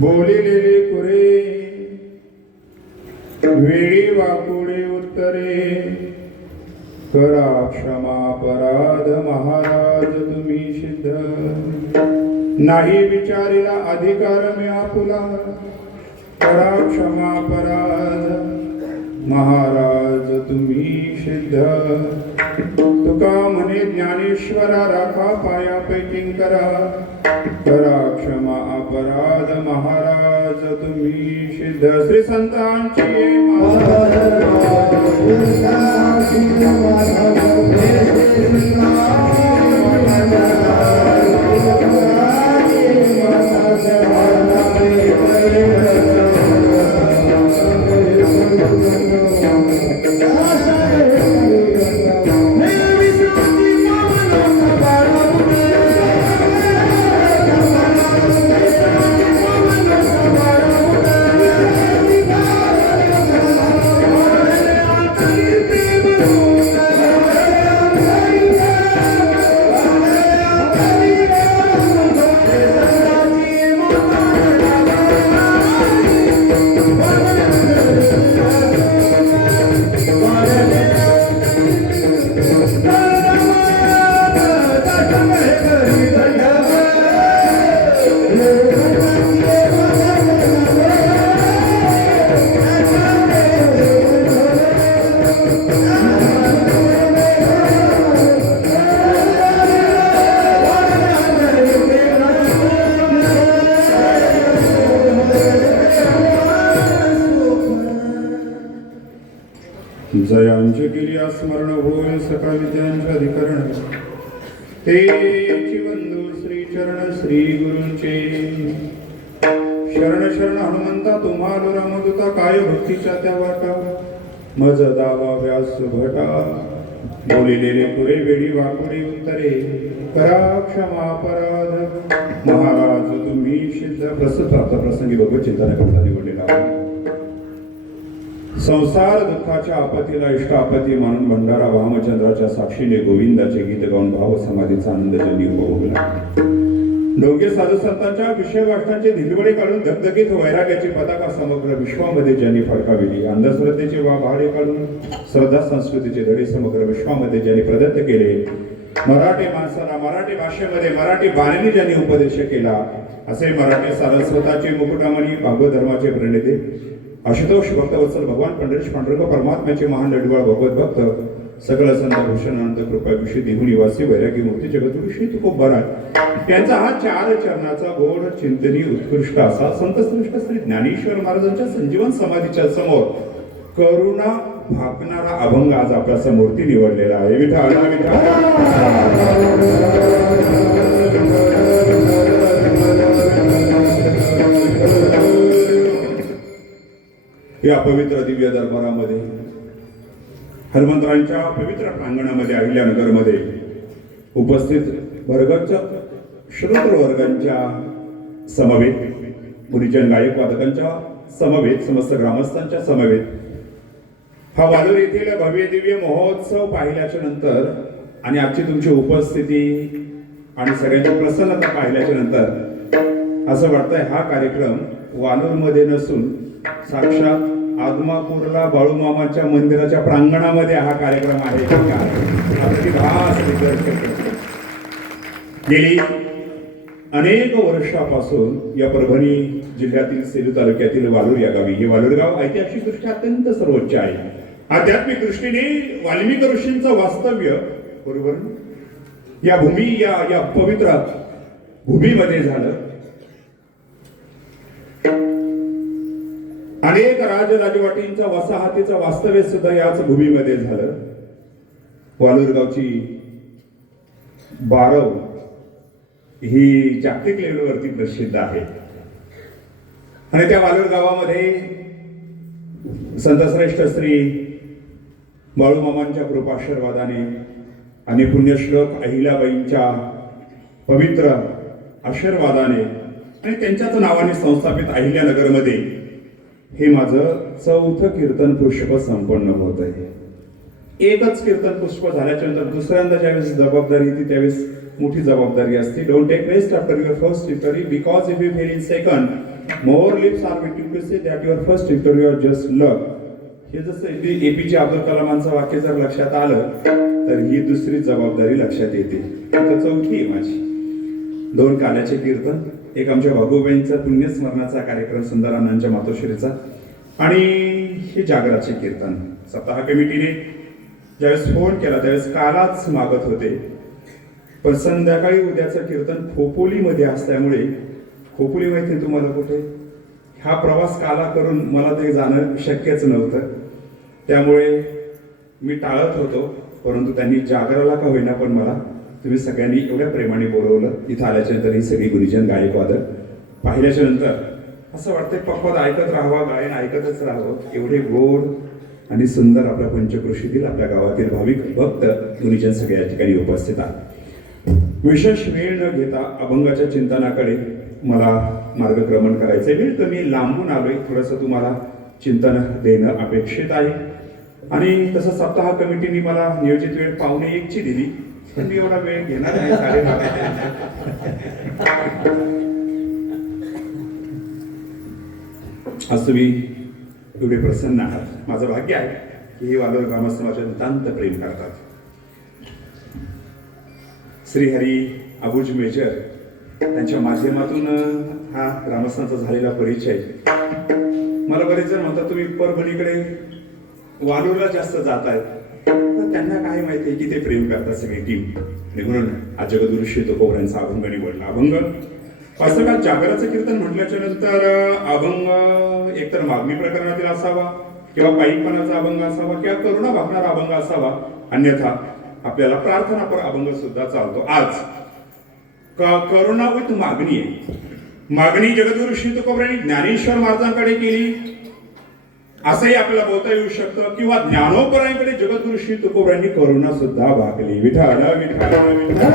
बोलिलेले कुरे वेळी वाकुळे उत्तरे करा क्षमा अपराध महाराज तुम्ही सिद्ध नाही विचारिला अधिकार मी आपुला करा क्षमा अपराध महाराज तुम्ही सिद्ध तुका म्हणे ज्ञानेश्वरा राखा पायापैकी करा क्षमा अपराध महाराज तुम्ही सिद्ध श्री संतांची जयांचे केली स्मरण होय सकळ विद्यांचे अधिकरण तेची बंधू श्री चरण श्री गुरूंचे शरण शरण हनुमंता तुम्हाला रामदूता काय भक्तीच्या त्या वाटा मज दावा व्यास भटा बोलिलेले पुरे वेळी वाकुडे उत्तरे करा क्षमा अपराध महाराज तुम्ही सिद्ध प्राप्त प्रसंगी भगवत चिंतन करता निवडलेला आहे. संसार दुःखाच्या आपत्तीला इष्ट आपत्ती मानून भंडारा वामचंद्राच्या साक्षीने गोविंदाचे गीत गाऊन भाव समाधीचा आनंद ज्यांनी उपभोगला. डोंगे साधू संतांच्या विषय वाचनाचे धिलवडे काढून धगधगीत वैराग्याची पताका समग्र विश्वामध्ये ज्यांनी फडकाविली. अंधश्रद्धेचे भाडे काढून श्रद्धा संस्कृतीचे धडे समग्र विश्वामध्ये ज्यांनी प्रदत्त केले. मराठी माणसाला मराठी भाषेमध्ये मराठी बाणीने ज्यांनी उपदेश केला. असे मराठी सारस्वताचे मुकुटामणी भागवत धर्माचे प्रणेते आशुतोष भक्तवत्सल भगवान पंढरीश पांडुरंग परमात्म्याचे महान लडवाळ भगवत भक्त सकळ संत भूषण अनंत कृपा विषय देहू निवासी वैरागी मूर्ती जगदुषी तुकोबरा त्यांचा हा चार चरणाचा गोड चिंतनी उत्कृष्ट असा संतश्रेष्ठ श्री ज्ञानेश्वर महाराजांच्या संजीवन समाधीच्या समोर करुणा भाकणारा अभंग आज आपल्या समोरती निवडलेला आहे. विठ्ठल या पवित्र दिव्य दरबारामध्ये हनुमंतरायांच्या पवित्र प्रांगणामध्ये अहिल्यानगरमध्ये उपस्थित भरगच्च श्रोत्र वर्गांच्या समवेत मुनिजन गायक वादकांच्या समवेत समस्त ग्रामस्थांच्या समवेत हा वालोर येथील भव्य दिव्य महोत्सव पाहिल्याच्या नंतर आणि आजची तुमची उपस्थिती आणि सगळ्यांची प्रसन्नता पाहिल्याच्या नंतर असं वाटतंय हा कार्यक्रम वालोरमध्ये नसून साक्षात आदमापूरला बाळूमामाच्या मंदिराच्या प्रांगणामध्ये हा कार्यक्रम आहे. गेली अनेक वर्षापासून या परभणी जिल्ह्यातील सेलू तालुक्यातील वालोर या गावी हे वालोर गाव ऐतिहासिक दृष्ट्या अत्यंत सर्वोच्च आहे. आध्यात्मिक दृष्टीने वाल्मिक ऋषींचं वास्तव्य बरोबर या भूमी या पवित्र भूमीमध्ये झालं. अनेक राजराजवाटींचा वसाहतीचं वास्तव्य सुद्धा याच भूमीमध्ये झालं. वालोर गावची बारव ही जागतिक लेवलवरती प्रसिद्ध आहे आणि त्या वालोर गावामध्ये संतश्रेष्ठ श्री बाळूमामांच्या कृपाशीर्वादाने आणि पुण्यश्लोक अहिल्याबाईंच्या पवित्र आशीर्वादाने आणि त्यांच्याच नावाने संस्थापित अहिल्यानगरमध्ये हे माझं चौथं कीर्तन पुष्प संपन्न होत आहे. एकच कीर्तन पुष्प झाल्याच्या नंतर दुसऱ्यांदा ज्यावेळेस जबाबदारी येते त्यावेळेस मोठी जबाबदारी असते. Don't take rest after your first victory because if you fail in second more lips are waiting to say that your first victory your just luck. हे जसं APJ अब्दुल कलामांचं वाक्य जर लक्षात आलं तर ही दुसरी जबाबदारी लक्षात येते. आता चौथी आहे माझी. 2 काल्याचे कीर्तन, एक आमच्या भागोबाईंचा पुण्यस्मरणाचा कार्यक्रम सुंदरानांच्या मातोश्रीचा आणि हे जागराचे कीर्तन. सप्ताह कमिटीने ज्यावेळेस फोन केला त्यावेळेस कालाच मागत होते, पण संध्याकाळी उद्याचं कीर्तन खोपोलीमध्ये असल्यामुळे खोपोली माहिती तुम्हाला कुठे, हा प्रवास काला करून मला ते जाणं शक्यच नव्हतं. त्यामुळे मी टाळत होतो, परंतु त्यांनी जागराला का होईना पण मला तुम्ही सगळ्यांनी एवढ्या प्रेमाने बोलवलं. इथं आल्याच्या नंतर ही सगळी गुरुजन गायक वादक पाहिल्याच्या नंतर असं वाटतंय पक्वाद ऐकत राहावं, गायन ऐकतच राहावं. एवढे गोड आणि सुंदर आपल्या पंचकृषीतील आपल्या गावातील भाविक भक्त गुरुजन सगळ्या ठिकाणी उपस्थित आहेत. विशेष वेळ न घेता अभंगाच्या चिंतनाकडे मला मार्गक्रमण करायचंय. वेळ कमी लांबून आलोय, थोडंसं तुम्हाला चिंतन देणं अपेक्षित आहे आणि तसं सप्ताह कमिटीने मला नियोजित वेळ 1:45ची दिली, पण मी एवढा वेळ घेणार नाही. 9:30 आज तुम्ही एवढे प्रसन्न आहात. माझं भाग्य आहे की हे वालोर ग्रामस्थ माझ्या नितांत प्रेम करतात. श्रीहरी अबुज मेजर त्यांच्या माध्यमातून हा ग्रामस्थांचा झालेला परिचय. मला बरेच जण म्हणतात तुम्ही परभणीकडे वालोरला जास्त जात आहेत, तर त्यांना काय माहिती आहे की ते प्रेम करतात सगळी टीम. आणि म्हणून आज जगदुरुषी तुकोबरांचा अभंग निवडला. अभंग असं का जागराचं कीर्तन म्हटल्याच्या नंतर अभंग एकतर मागणी प्रकरणातील असावा किंवा पायीपणाचा अभंग असावा किंवा करुणा भागणारा अभंग असावा, अन्यथा आपल्याला प्रार्थनापर अभंग सुद्धा चालतो. आज करुणा विथ मागणी आहे. मागणी जगद्गुरु श्री तुकोबरायांनी ज्ञानेश्वर महाराजांकडे केली असंही आपल्याला बोलता येऊ शकतं, किंवा ज्ञानोबरायांकडे जगद्गुरु श्री तुकोबरायांनी करुणा सुद्धा भागली. विठ्ठल विठ्ठल विठ्ठल.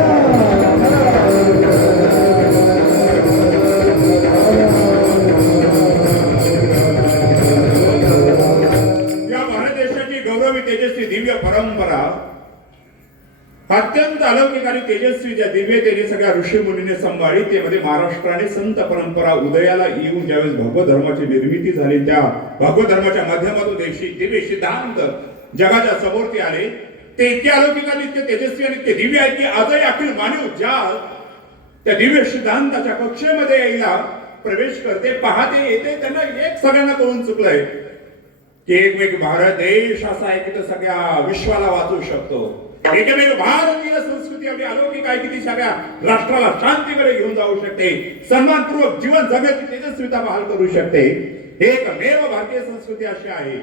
या भारत देशाची गौरवी तेजस्वी दिव्य परंपरा, अत्यंत अलौकिक आणि तेजस्वी ज्या दिव्यतेने सगळ्या ऋषी मुनीने सांभाळली, त्यामध्ये महाराष्ट्राने संत परंपरा उदयाला येऊन ज्यावेळेस भगवत धर्माची निर्मिती झाली, त्या भगवत धर्माच्या माध्यमातून दिव्य सिद्धांत जगाच्या समोर ते आले. ते इतके अलौकिक आणि इतके तेजस्वी आणि इतके दिव्य आहेत की आजही अखिल मानव जग त्या दिव्य सिद्धांताच्या कक्षेमध्ये यायला प्रवेश करते, पाहते, येते. त्यांना एक सगळ्यांना कळून चुकलंय की एकमेक भारत देश असा आहे की तो सगळ्या विश्वाला वाचू शकतो. एकमेव भारतीय संस्कृती आपली अलौकिक आहे की ती सगळ्या राष्ट्राला शांतीकडे घेऊन जाऊ शकते, सन्मानपूर्वक जीवन जगण्याची तेजस्विता बहाल करू शकते. एकमेव भारतीय संस्कृती अशी आहे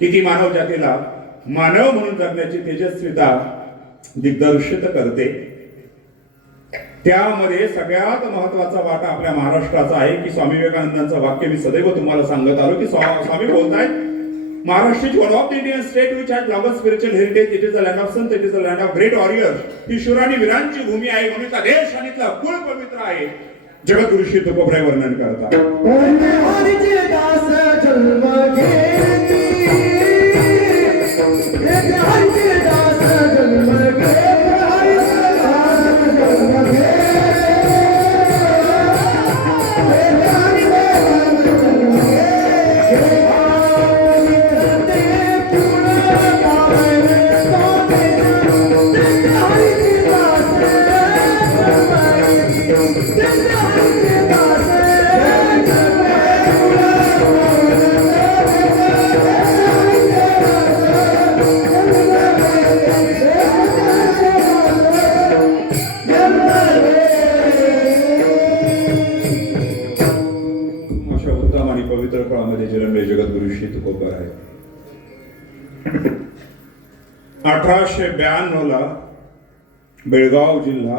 की ती मानव जातीला मानव म्हणून जगण्याची तेजस्विता दिग्दर्शित करते. त्यामध्ये सगळ्यात महत्वाचा वाटा आपल्या महाराष्ट्राचा आहे की स्वामी विवेकानंदांचं वाक्य मी सदैव तुम्हाला सांगत आलो की स्वामी बोलतायत, Maharashtra is one of the Indian state which has longest spiritual heritage. It is the land of saints, it is the land of great warriors. ही शूरांनी वीरांची भूमी आहे, म्हणून त्या देश आणि इथला कुळ पवित्र आहे. जगद्गुरु श्री तुकोबराय वर्णन करतात. जगद्गुरु श्री तुकोबराय 1892 ला बेळगाव जिल्हा,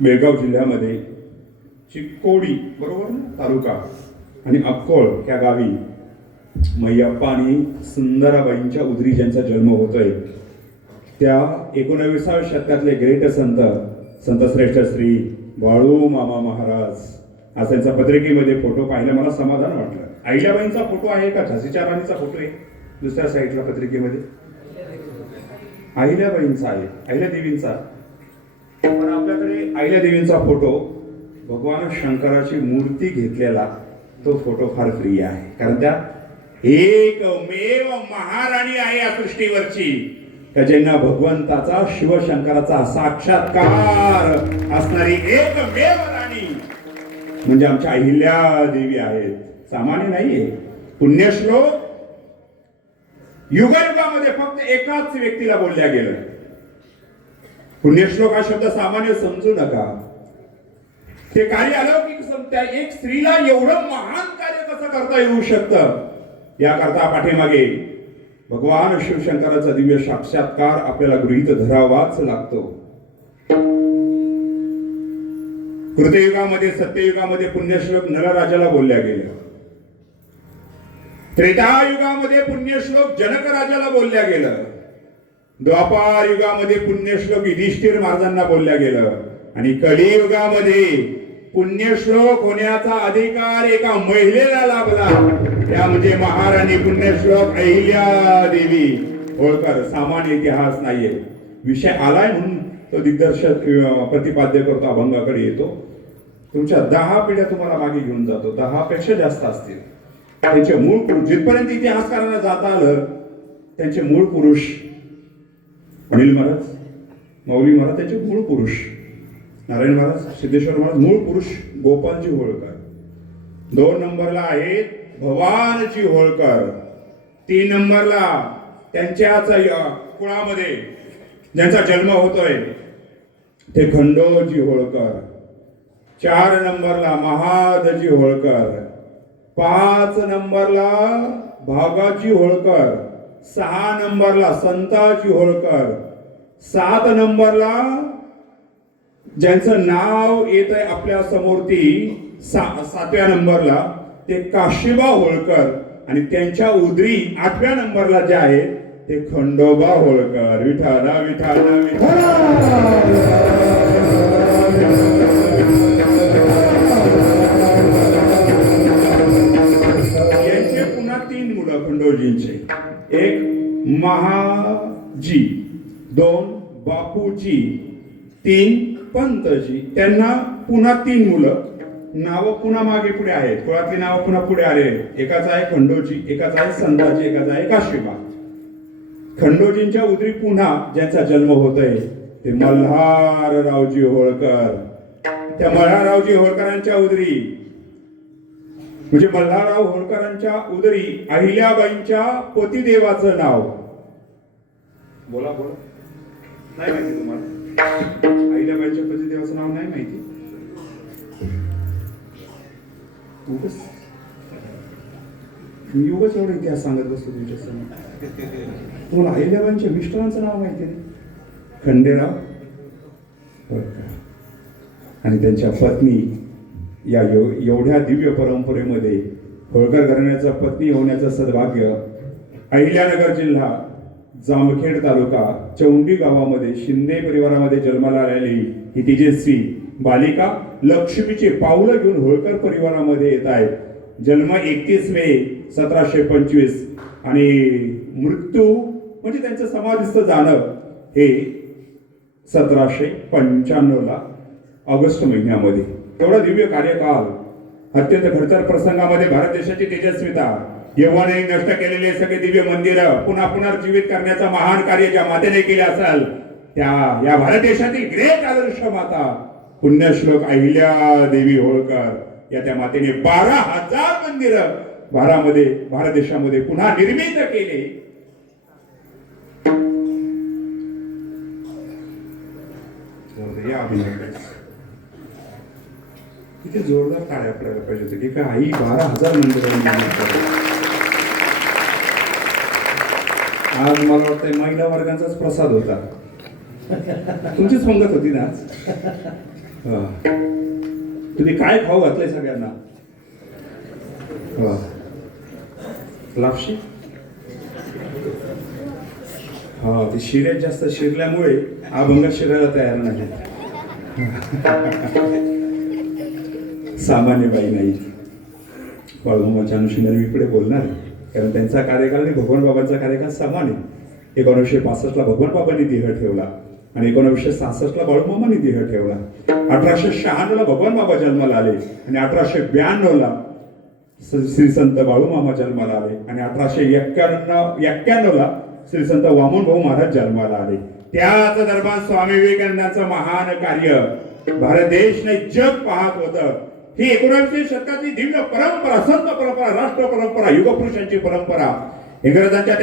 बेळगाव जिल्ह्यामध्ये चिक्कोडी बरोबर ना तालुका आणि अक्कोळ या गावी मैयप्पा आणि सुंदराबाईंच्या उदरी ज्यांचा जन्म होतोय, त्या 19व्या शतकातले ग्रेट संत श्रेष्ठ श्री बाळू मामा महाराज आज त्यांचा पत्रिकेमध्ये फोटो पाहिला, मला समाधान वाटलं. अहिल्याबाईंचा फोटो आहे का झाशीच्या राणीचा फोटो आहे दुसऱ्या साईडला पत्रिकेमध्ये? अहिल्याबाईंचा आहे, अहिल्यादेवींचा. पण आपल्याकडे अहिल्यादेवींचा फोटो भगवान शंकराची मूर्ती घेतलेला तो फोटो फार प्रिय आहे, कारण त्या एकमेव महाराणी आहे या सृष्टीवरची, ज्यांना भगवंताचा शिवशंकराचा साक्षात्कार असणारी एकमेव राणी म्हणजे आमच्या अहिल्या देवी आहेत. सामान्य नाहीये. पुण्यश्लोक युगायुगामध्ये फक्त एकाच व्यक्तीला बोलल्या गेलं. पुण्यश्लोक हा शब्द सामान्य समजू नका. ते कार्य अलौकिक त्या एक स्त्रीला एवढं महान कार्य कसं करता येऊ शकतं, याकरता पाठीमागे भगवान शिवशंकराचा दिव्य साक्षात्कार आपल्याला गृहीत धरावाच लागतो. कृतयुगामध्ये सत्ययुगामध्ये पुण्यश्लोक नलराजाला बोलल्या गेले. त्रेतायुगामध्ये पुण्यश्लोक जनक राजाला बोलल्या गेलं. द्वापार युगामध्ये पुण्यश्लोक युधिष्ठिर महाराजांना बोलल्या गेलं. आणि कलियुगामध्ये पुण्यश्लोक होण्याचा अधिकार एका महिलेला लाभला, त्या म्हणजे महाराणी पुण्यश्लोक अहिल्या देवी होळकर. सामान्य इतिहास नाहीये. विषय आलाय म्हणून तो दिग्दर्शक प्रतिपाद्य करतो, अभंगाकडे येतो. तुमच्या 10 पिढ्या तुम्हाला मागे घेऊन जातो, 10 पेक्षा जास्त असतील. त्यांचे मूळ पुरुष जिथपर्यंत इतिहासकारांना जाता आलं, त्यांचे मूळ पुरुष अनिल महाराज, माऊली महाराज त्यांचे मूळ पुरुष, नारायण महाराज, सिद्धेश्वर महाराज मूळ पुरुष गोपालजी होळकर. 2 नंबरला आहेत भवानजी होळकर. 3 नंबरला त्यांच्याच कुळामध्ये ज्यांचा जन्म होतोय ते खंडोजी होळकर. 4 नंबरला महादजी होळकर, 5 नंबरला भागाजी होळकर, 6 नंबरला संताजी होळकर, 7 नंबरला ज्यांचं नाव येत आहे आपल्या समोर ती 7व्या नंबरला ते काशीबा होळकर आणि त्यांच्या उदरी 8व्या नंबरला जे आहे ते खंडोबा होळकर. विठाला विठाला विठाला. यांचे पुन्हा 3 मुलं खंडोजींचे. एक महाजी, 2 बापूजी, 3 पंतजी. त्यांना पुन्हा 3 मुलं. नाव पुन्हा मागे पुढे आहेत. कुळातली नाव पुन्हा पुढे आले. एकाच आहे खंडोजी, एकाच आहे संताजी, एकाच आहे काशीबा. खंडोजींच्या उदरी पुन्हा ज्यांचा जन्म होतोय ते मल्हाररावजी होळकर. त्या मल्हाररावजी होळकरांच्या उदरी म्हणजे मल्हारराव होळकरांच्या उदरी अहिल्याबाईंच्या पतिदेवाचं नाव. बोला बोला. नाही माहिती तुम्हाला? अहिल्याबाईंच्या पतिदेवाचं नाव नाही माहिती? मी उगाच एवढा इतिहास सांगत बसतो तुमच्या समोर. तुम्हाला अहिल्याबाईंच्या मिस्टरांचं नाव माहिती नाही? खंडेराव होळकर आणि त्यांच्या पत्नी. या एवढ्या दिव्य परंपरेमध्ये होळकर घराण्याचा पत्नी होण्याचं सद्भाग्य अहिल्यानगर जिल्हा जामखेड तालुका चौंडी गावामध्ये शिंदे परिवारामध्ये जन्माला आलेली ही तेजस्वी बालिका लक्ष्मीचे पावलं घेऊन होळकर परिवारामध्ये येत आहे. जन्म 31 मे 1725 आणि मृत्यू म्हणजे त्यांचं समाधिस्थ जाणं हे 1795 ऑगस्ट महिन्यामध्ये. तेवढा दिव्य कार्यकाल, अत्यंत खडतर प्रसंगामध्ये भारत देशाची तेजस्विता, यव्वने नष्ट केलेले सगळे दिव्य मंदिर पुन्हा पुनर्जीवित करण्याचं महान कार्य ज्या मातेने केले असेल त्या या भारत देशातील ग्रेट आदर्श माता पुण्यश्लोक अहिल्या देवी होळकर या त्या मातेने 12,000 मंदिर भारत देशामध्ये पुन्हा निर्मित केले. किती जोरदार टाळ्या आपल्याला पाहिजे होते की काय आई 12,000 मंदिर. आज मला वाटतं महिला वर्गांचाच प्रसाद होता. तुमचीच पंगत होती ना आज. तुम्ही काय खाऊ घातलंय सगळ्यांना? लापशी. हा, ते शिऱ्यात जास्त शिरल्यामुळे अभंग शिरायला तयार नाही. सामान्य बाई नाही. बाळूमामाच्या अनुषंगाने मी पुढे बोलणार कारण त्यांचा कार्यकाल आणि भगवान बाबांचा कार्यकाल समान आहे. 1965 ला भगवान बाबांनी देह ठेवला आणि 1966 ला बाळूमामांनी देह ठेवला. 1896 ला भगवान बाबा जन्माला आले आणि 1892 ला श्री संत बाळूमामा जन्माला आले आणि 1891 ला श्री संत वामन भाऊ महाराज जन्माला आले. त्याच दरम्यान स्वामी विवेकानंदांचं महान कार्य भारत देश नाही जग पाहत होतं. ही 19व्या शतकातली दिव्य परंपरा, संत परंपरा, राष्ट्र परंपरा, युगपुरुषांची परंपरा, इंग्रजांच्या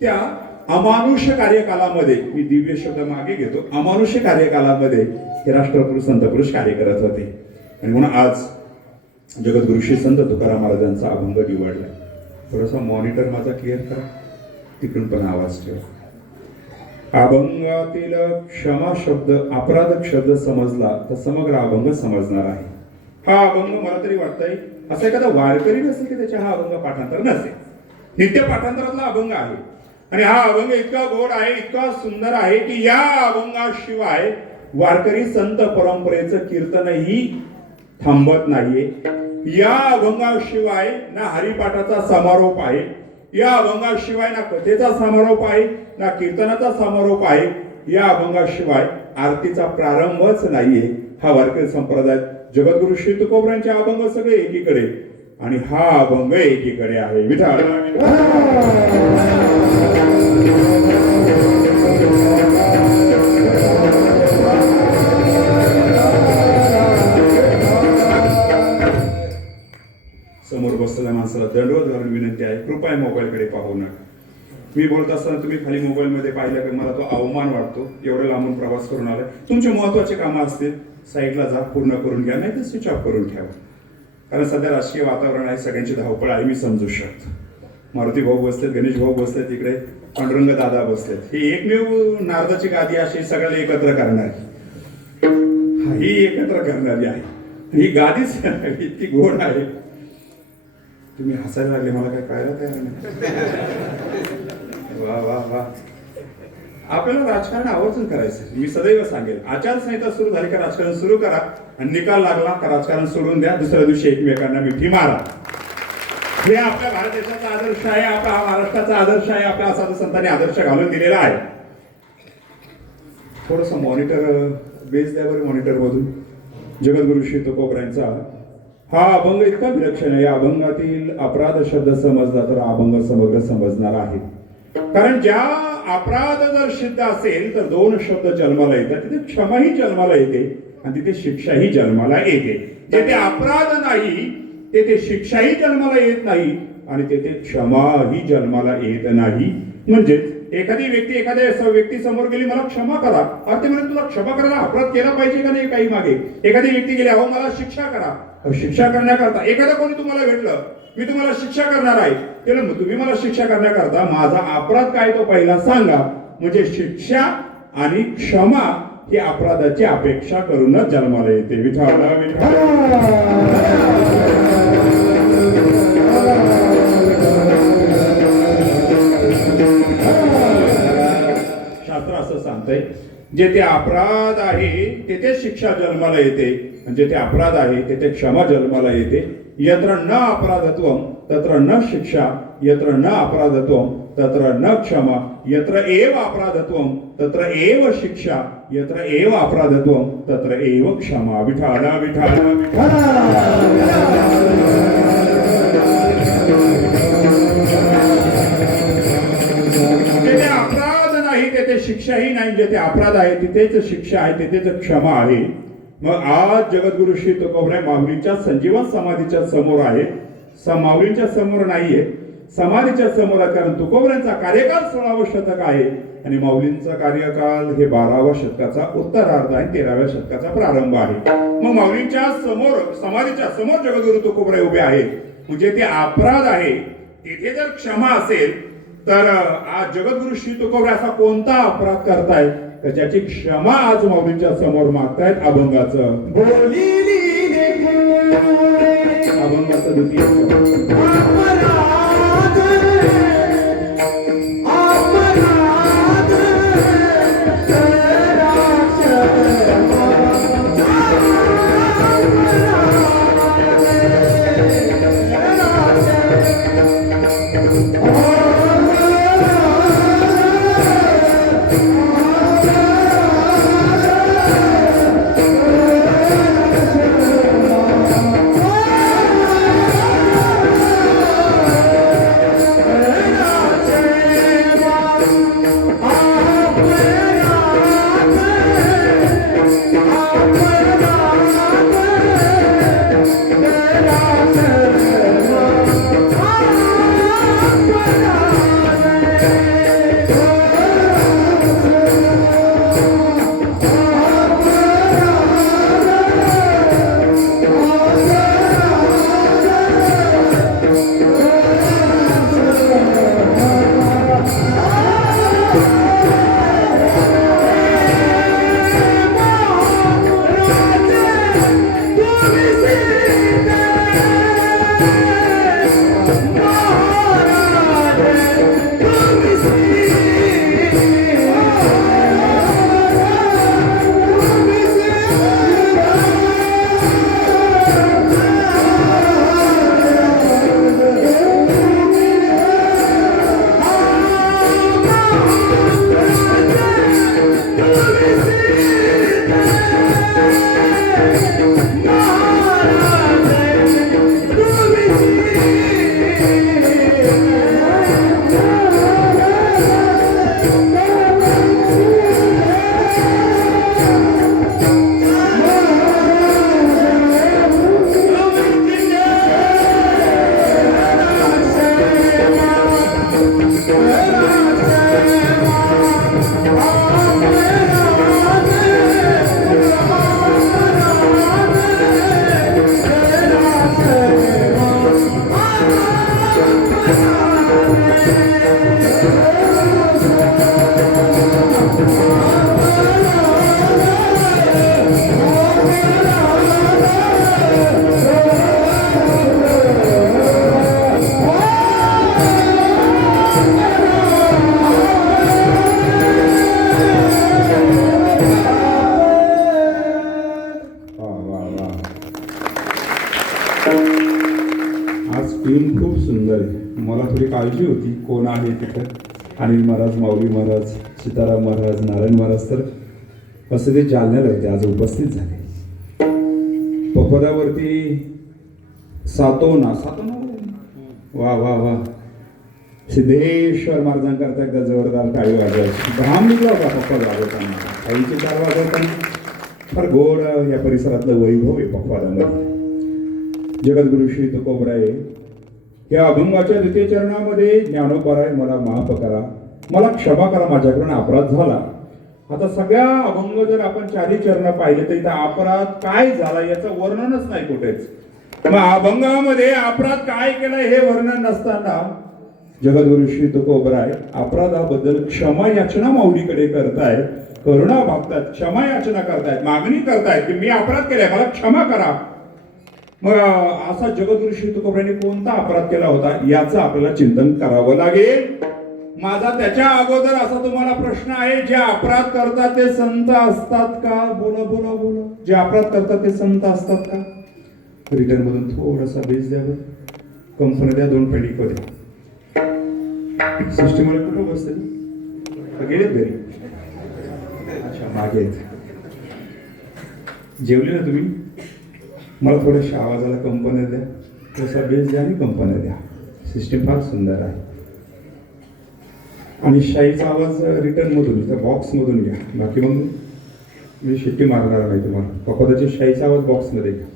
त्या अमानुष्य कार्यकालामध्ये, मी दिव्य शब्द मागे घेतो, अमानुष्य कार्यकालामध्ये हे राष्ट्रपुरुष संत पुरुष कार्य करत होते. आणि म्हणून आज जगद्गुरु श्री संत तुकाराम महाराजांचा अभंग निवडलाय. थोडासा मॉनिटर माझा क्लिअर करा, तिकडून पण आवाज ठेवा. अभंगातील क्षमा शब्द अपराध शब्द समजला तर समग्र अभंग समजणार आहे. हा अभंग मला तरी वाटतंय असं एखादा वारकरी नसेल की त्याच्या हा अभंग पाठांतर नसेल. नित्य पाठांतरातला अभंग आहे आणि हा अभंग इतका गोड आहे, इतका सुंदर आहे की या अभंगाशिवाय वारकरी संत परंपरेचं कीर्तनही थांबत नाहीये. या अभंगाशिवाय ना हरिपाठाचा समारोप आहे, या अभंगाशिवाय ना कथेचा समारोप आहे, ना कीर्तनाचा समारोप आहे, या अभंगाशिवाय आरतीचा प्रारंभच नाहीये. हा वारकरी संप्रदाय जगद्गुरु श्री तुकोबरांचे अभंग सगळे एकीकडे आणि हा अभंग एकीकडे आहे. विठाळ समोर बसलेल्या माणसाला दंडवत घालून विनंती आहे, कृपया मोबाईलकडे पाहू नका. मी बोलत असताना तुम्ही खाली मोबाईलमध्ये पाहिलं की मला तो अवमान वाटतो, एवढं लांबून प्रवास करून आलाय. तुमचे महत्वाचे कामं असतील साईडला जा, पूर्ण करून घ्या, नाही तर स्विच ऑफ करून ठेवा. कारण सध्या राजकीय वातावरण आहे, सगळ्यांची धावपळ आहे, मी समजू शकतो. मारुती भाऊ बसलेत, गणेश भाऊ बसलेत, तिकडे पांडुरंग दादा बसलेत. ही एकमेव नारदाची गादी अशी सगळ्याला एकत्र करणारी, ही एकत्र करणारी आहे. ही गादीच इतकी गोड आहे. तुम्ही हसायला लागले, मला काय कळायला तयार नाही. वा वा वा. आपल्याला राजकारण आवर्जून करायचं. मी सदैव सांगेल, आचारसंहिता सुरू झाली का राजकारण सुरू करा, आणि निकाल लागला का राजकारण सोडून द्या, दुसऱ्या दिवशी एकमेकांना मिठी मारा. हे आपल्या भारत देशाचा आदर्श आहे, आपला हा महाराष्ट्राचा आदर्श आहे, आपल्या साधू संतांनी आदर्श घालून दिलेला आहे. थोडस मॉनिटर बेस द्या बरं, मॉनिटर मधून. जगद्गुरु श्री तुकोबरायांचा हा अभंग इतका विलक्षण आहे. या अभंगातील अपराध शब्द समजला तर अभंग समग्र समजणार आहे. कारण ज्या अपराध जर सिद्ध असेल तर दोन शब्द जन्माला येतात. तिथे क्षमाही जन्माला येते आणि तिथे शिक्षाही जन्माला येते. जेथे अपराध नाही तेथे शिक्षाही जन्माला येत नाही आणि तेथे क्षमाही जन्माला येत नाही. म्हणजे एखादी व्यक्ती एखाद्या व्यक्ती समोर गेली, मला क्षमा करा, अरे म्हणजे तुला क्षमा करायला अपराध केला पाहिजे का नाही? काही मागे एखादी व्यक्ती गेली, अहो मला शिक्षा करा. शिक्षा करण्याकरता एखादा कोणी तुम्हाला भेटलं, मी तुम्हाला शिक्षा करणार आहे, त्याला तुम्ही मला शिक्षा करण्याकरता माझा अपराध काय तो पहिला सांगा. म्हणजे शिक्षा आणि क्षमा ही अपराधाची अपेक्षा करूनच जन्माला येते. विठाला शास्त्र असं सांगतंय, जेथे अपराध आहे तेथे शिक्षा जन्माला येते, जेथे अपराध आहे तेथे क्षमा जन्माला येते. यत्र न अपराधत्वम तत्र न शिक्षा, यत्र न अपराधत्वम तत्र न क्षमा, यत्र एव अपराधत्वम तत्र एव शिक्षा, यत्र एव अपराधत्वम तत्र एव क्षमा. विठाला विठाला जेथे अपराध नाही तेथे शिक्षाही नाही, जेथे अपराध आहे तिथेच शिक्षा आहे, तिथेच क्षमा आहे. मग आज जगद्गुरु श्री तुकोबराय माऊलींच्या संजीवन समाधीच्या समोर आहे. माऊलींच्या समोर नाहीये, समाधीच्या समोर आहे. कारण तुकोबरायांचा कार्यकाल 16वं शतक आहे आणि माऊलींचा कार्यकाल हे 12व्या शतकाचा उत्तरार्ध आहे, 13व्या शतकाचा प्रारंभ आहे. मग माऊलींच्या समोर, समाधीच्या समोर जगद्गुरु तुकोबराय उभे आहेत. म्हणजे ते अपराध आहे तिथे जर क्षमा असेल तर आज जगद्गुरु श्री तुकोबराय असा कोणता अपराध करतायत तर ज्याची क्षमा आज माऊलींच्या समोर मागतायत. अभंगाचं अभंगाचं द्वितीय Yeah. वा. आज टीम खूप सुंदर आहे. मला थोडी काळजी होती कोण आहे तिथं. अनिल महाराज, माऊली महाराज, सीताराम महाराज, नारायण महाराज तर असं ते जालन्याला होते, आज उपस्थित झाले. पखवाद्यावरती सातोना वा वा वा. सिद्धेश्वर महाराजांकरता एकदा जोरदार टाळी वाजवायची. घाम निघला होता पखवाद वाजवताना, आईची टाळ वाजवताना. फार गोड या परिसरातलं वैभव आहे पखवादामध्ये. जगद्गुरु श्री तुकोबराय या अभंगाच्या द्वितीय चरणामध्ये ज्ञानोबाराय मला माफ करा, मला क्षमा करा, माझ्याकडून अपराध झाला. आता सगळ्या अभंग जर आपण चारी चरण पाहिले तर इथं अपराध काय झाला याचं वर्णनच नाही कुठेच. मग अभंगामध्ये अपराध काय केलाय हे वर्णन नसताना जगद्गुरु श्री तुकोबराय अपराधाबद्दल क्षमा याचना माऊलीकडे करताय, करुणा भागतात, क्षमा याचना करतायत, मागणी करतायत की मी अपराध केलाय, मला क्षमा करा. मग असा जगद्गुरु श्री तुकोबरायांनी कोणता अपराध केला होता याचं आपल्याला चिंतन करावं लागेल. माझा त्याच्या अगोदर असा तुम्हाला प्रश्न आहे, जे अपराध करतात ते संत असतात का? बोला बोला बोला. जे अपराध करतात ते संत असतात का? रिटर्न मधून थोडासा बेस द्यावं. कंपनी द्या, 2 पेडी द्या. सिस्टीममध्ये कुठं बसते गेलेत घरी? अच्छा, मागे आहेत. जेवले ना तुम्ही? मला थोड्याशा आवाजाला कंपन्या द्या, थोडासा बेस द्या आणि कंपन्या द्या. सिस्टीम फार सुंदर आहे. आणि शाईचा आवाज रिटर्न मधून त्या बॉक्स मधून घ्या. बाकी मग मी शिट्टी मारणार नाही तुम्हाला. पखवाद्याची शाईचा आवाज बॉक्स मध्ये घ्या.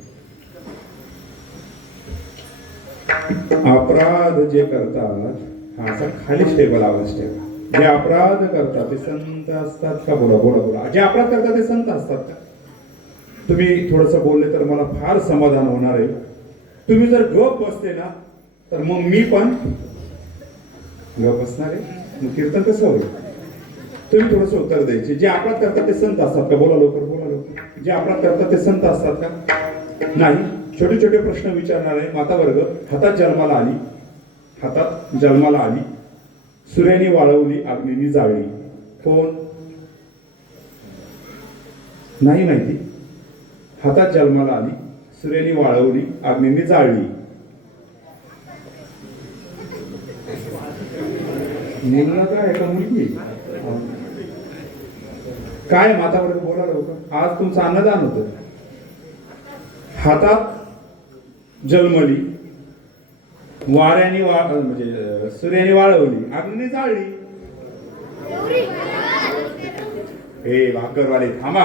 अपराध जे करतात हा असा खाली स्टेबल आवाज ठेवा. जे अपराध करतात ते संत असतात का? बोला बोला बोला. जे अपराध करतात ते संत असतात का? तुम्ही थोडस बोलले तर मला फार समाधान होणार आहे. तुम्ही जर गप बसते ना तर मग मी पण गप बसणार आहे. मग कीर्तन कसं होईल? तुम्ही थोडस उत्तर द्यायचे. जे अपराध करतात ते संत असतात का? बोला लवकर, बोला लवकर. जे अपराध करतात ते संत असतात का? नाही. छोटे छोटे प्रश्न विचारणार आहे. माता वर्ग. हातात जन्माला आली, हातात जन्माला आली, सूर्याने वाळवली, अग्नीने जाळली. कोण? नाही माहिती. हातात जन्माला आली, सूर्याने वाळवली, अग्नीने जाळली. मुलगा काय का मुलगी? काय? माता वर्ग बोला लवकर. आज तुमचं अन्नदान होतं. हातात जन्मली, वाऱ्याने म्हणजे सूर्याने वाळवली, अग्नीने जाळली. हे भाकरवाले थांबा.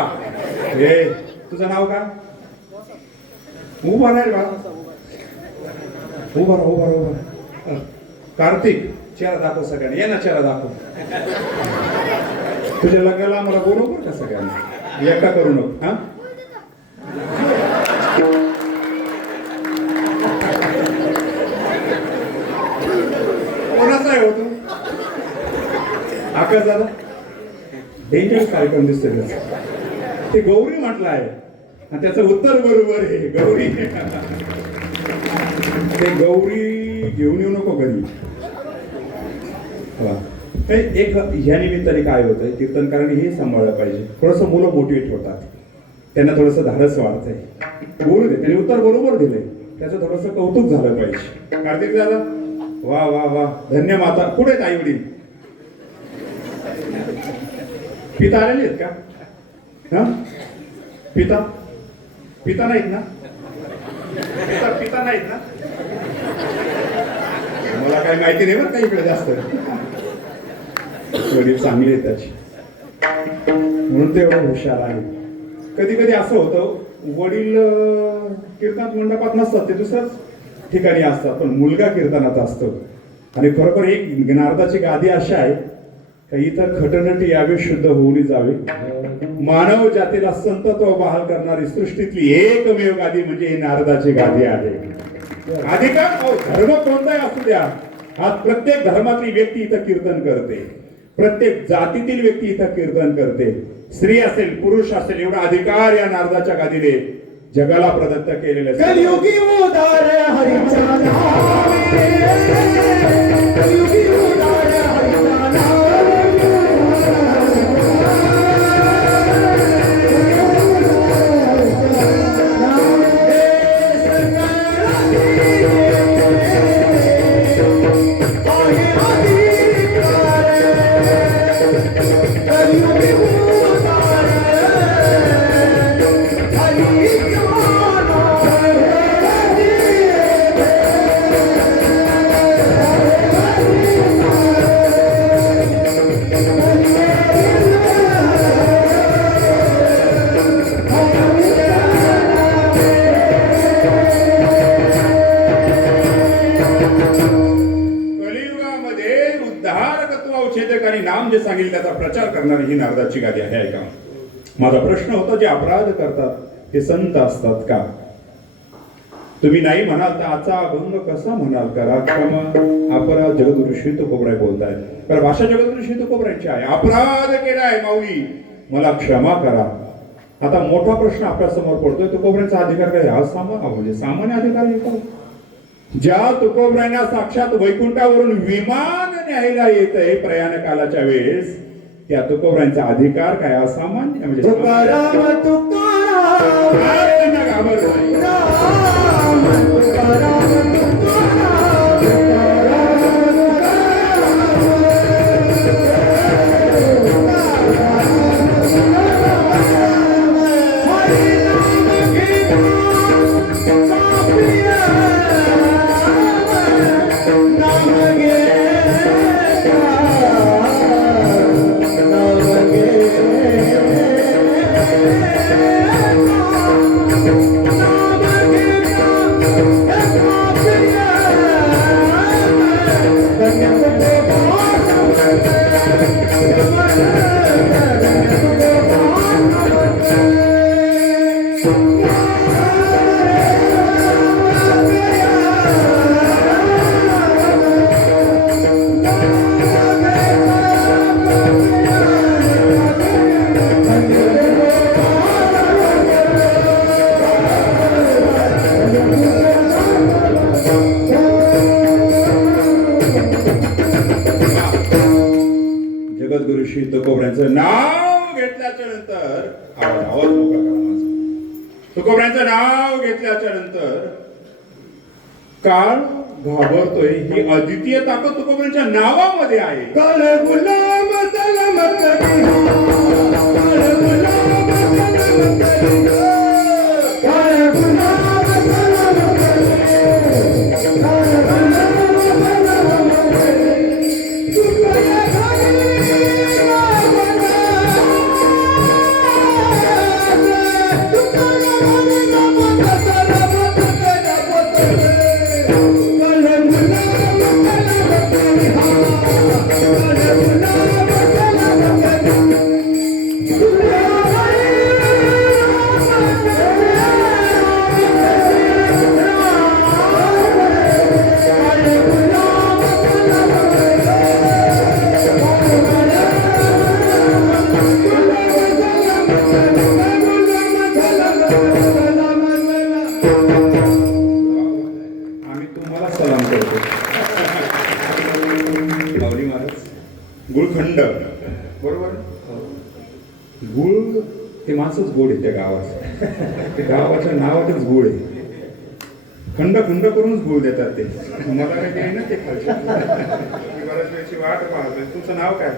हे तुझं नाव काय? उभा राहील बा. उभा राहा, उभा राहा, उभा राहा. कार्तिक, चेहरा दाखव सगळ्यांना. ये ना, चेहरा दाखव. तुझ्या लग्नाला मला बोलव बरं का सगळ्यांना. एका करू नको. हा, कोणाचा आहे हो तू? आकाश दादा. डेंजरस कार्यक्रम दिसतोय. ते गौरी म्हटलं आहे आणि त्याचं उत्तर बरोबर आहे. गौरी. ते गौरी घेऊन येऊ नको घरी. एक ह्या निमित्ताने काय होतंय, कीर्तनकारांनी हे सांभाळलं पाहिजे. थोडंसं मुलं मोटिवेट होतात, त्यांना थोडंसं धाडस वाढतंय. बोलू दे, त्यांनी उत्तर बरोबर दिलंय, त्याचं थोडंसं कौतुक झालं पाहिजे. कार्तिक दादा, वा वा वा. धन्य माता. कुठे आहेत आई वडील? पिता आलेले आहेत का? हा, पिता पिता नाहीत ना? पिता पिता नाहीत ना? मला काही माहिती नाही बरं का इकडे जास्त. वडील चांगले आहेत त्याची, म्हणून ते एवढं हुशार आहे. कधी कधी असं होतं, वडील कीर्तनात मंडपात नसतात, ते दुसऱ्याच ठिकाणी असतात, पण मुलगा कीर्तनात असतो. आणि खरोखर एक नारदाची गादी अशी आहे का इथं खटनटी यावे, शुद्ध होऊन जावे. मानव जातीला संतत्व बहाल करणारी सृष्टीतली एकमेव गादी म्हणजे ही नारदाची गादी आहे. अधिकार धर्म कोणताही असू द्या, आज प्रत्येक धर्मातली व्यक्ती इथं कीर्तन करते, प्रत्येक जातीतील व्यक्ती इथं कीर्तन करते. स्त्री असेल, पुरुष असेल, एवढा अधिकार या नारदाच्या गादीने जगाला प्रदत्त केलेलं आहे. कलियुगी उदार हरीचा नावे, कलियुगी उदार हरीचा नावे. जे सांगेल त्याचा प्रचार करणारी ही नारदाची गादी आहे ऐका. माझा प्रश्न होता, जे अपराध करतात ते संत असतात का? तुम्ही नाही म्हणाल तर आजचा अभंग कसा म्हणाल? करा क्षमा अपराध. जगद्गुरु श्री तुकोबराय बोलतायत, तर भाषा जगद्गुरु श्री तुकोबरायांची आहे. अपराध केलाय माऊली, मला क्षमा करा. आता मोठा प्रश्न आपल्या समोर पडतोय, तुकोबरायांचा अधिकार काय? हा म्हणजे सामान्य अधिकार येतो. ज्या तुकोबरायांना साक्षात वैकुंठावरून विमान न्यायला येतंय प्रयाण कालाच्या वेळेस, त्या तुकोबरायांचा अधिकार काय? असामान्य म्हणजे तुकाराम तुकाराम घाबर नाही. राम तुकाराम तुकाराम जगद्गुरु श्री तुकोबरायांचं नाव घेतल्याच्या नंतर आवाज मोकळा करा माझा. तुकोबरायांचं नाव घेतल्याच्या नंतर काळ घाबरतोय, ही अद्वितीय ताकद तुकोबरायांच्या नावामध्ये आहे. काल गुलाम सलामत करी, काल गुलाम सलामत करी, काल गुलाम सलामत करी, काल गुलाम सलामत करी. तुझ्या घरी बाबा, तुझ्या घरी बाबा सलामत करी. आम्ही तुम्हाला सलाम करतो. माऊली महाराज, गुळखंड बरोबर. गुळ ते माणसंच गोड आहे त्या गावात, ते गावाच्या नावातच गुळ आहे. खंड खंड करूनच गुळ देतात ते. मला काही ते ना ते खायचे. मी बऱ्याच वेळची वाट पाहतोय. तुमचं नाव काय?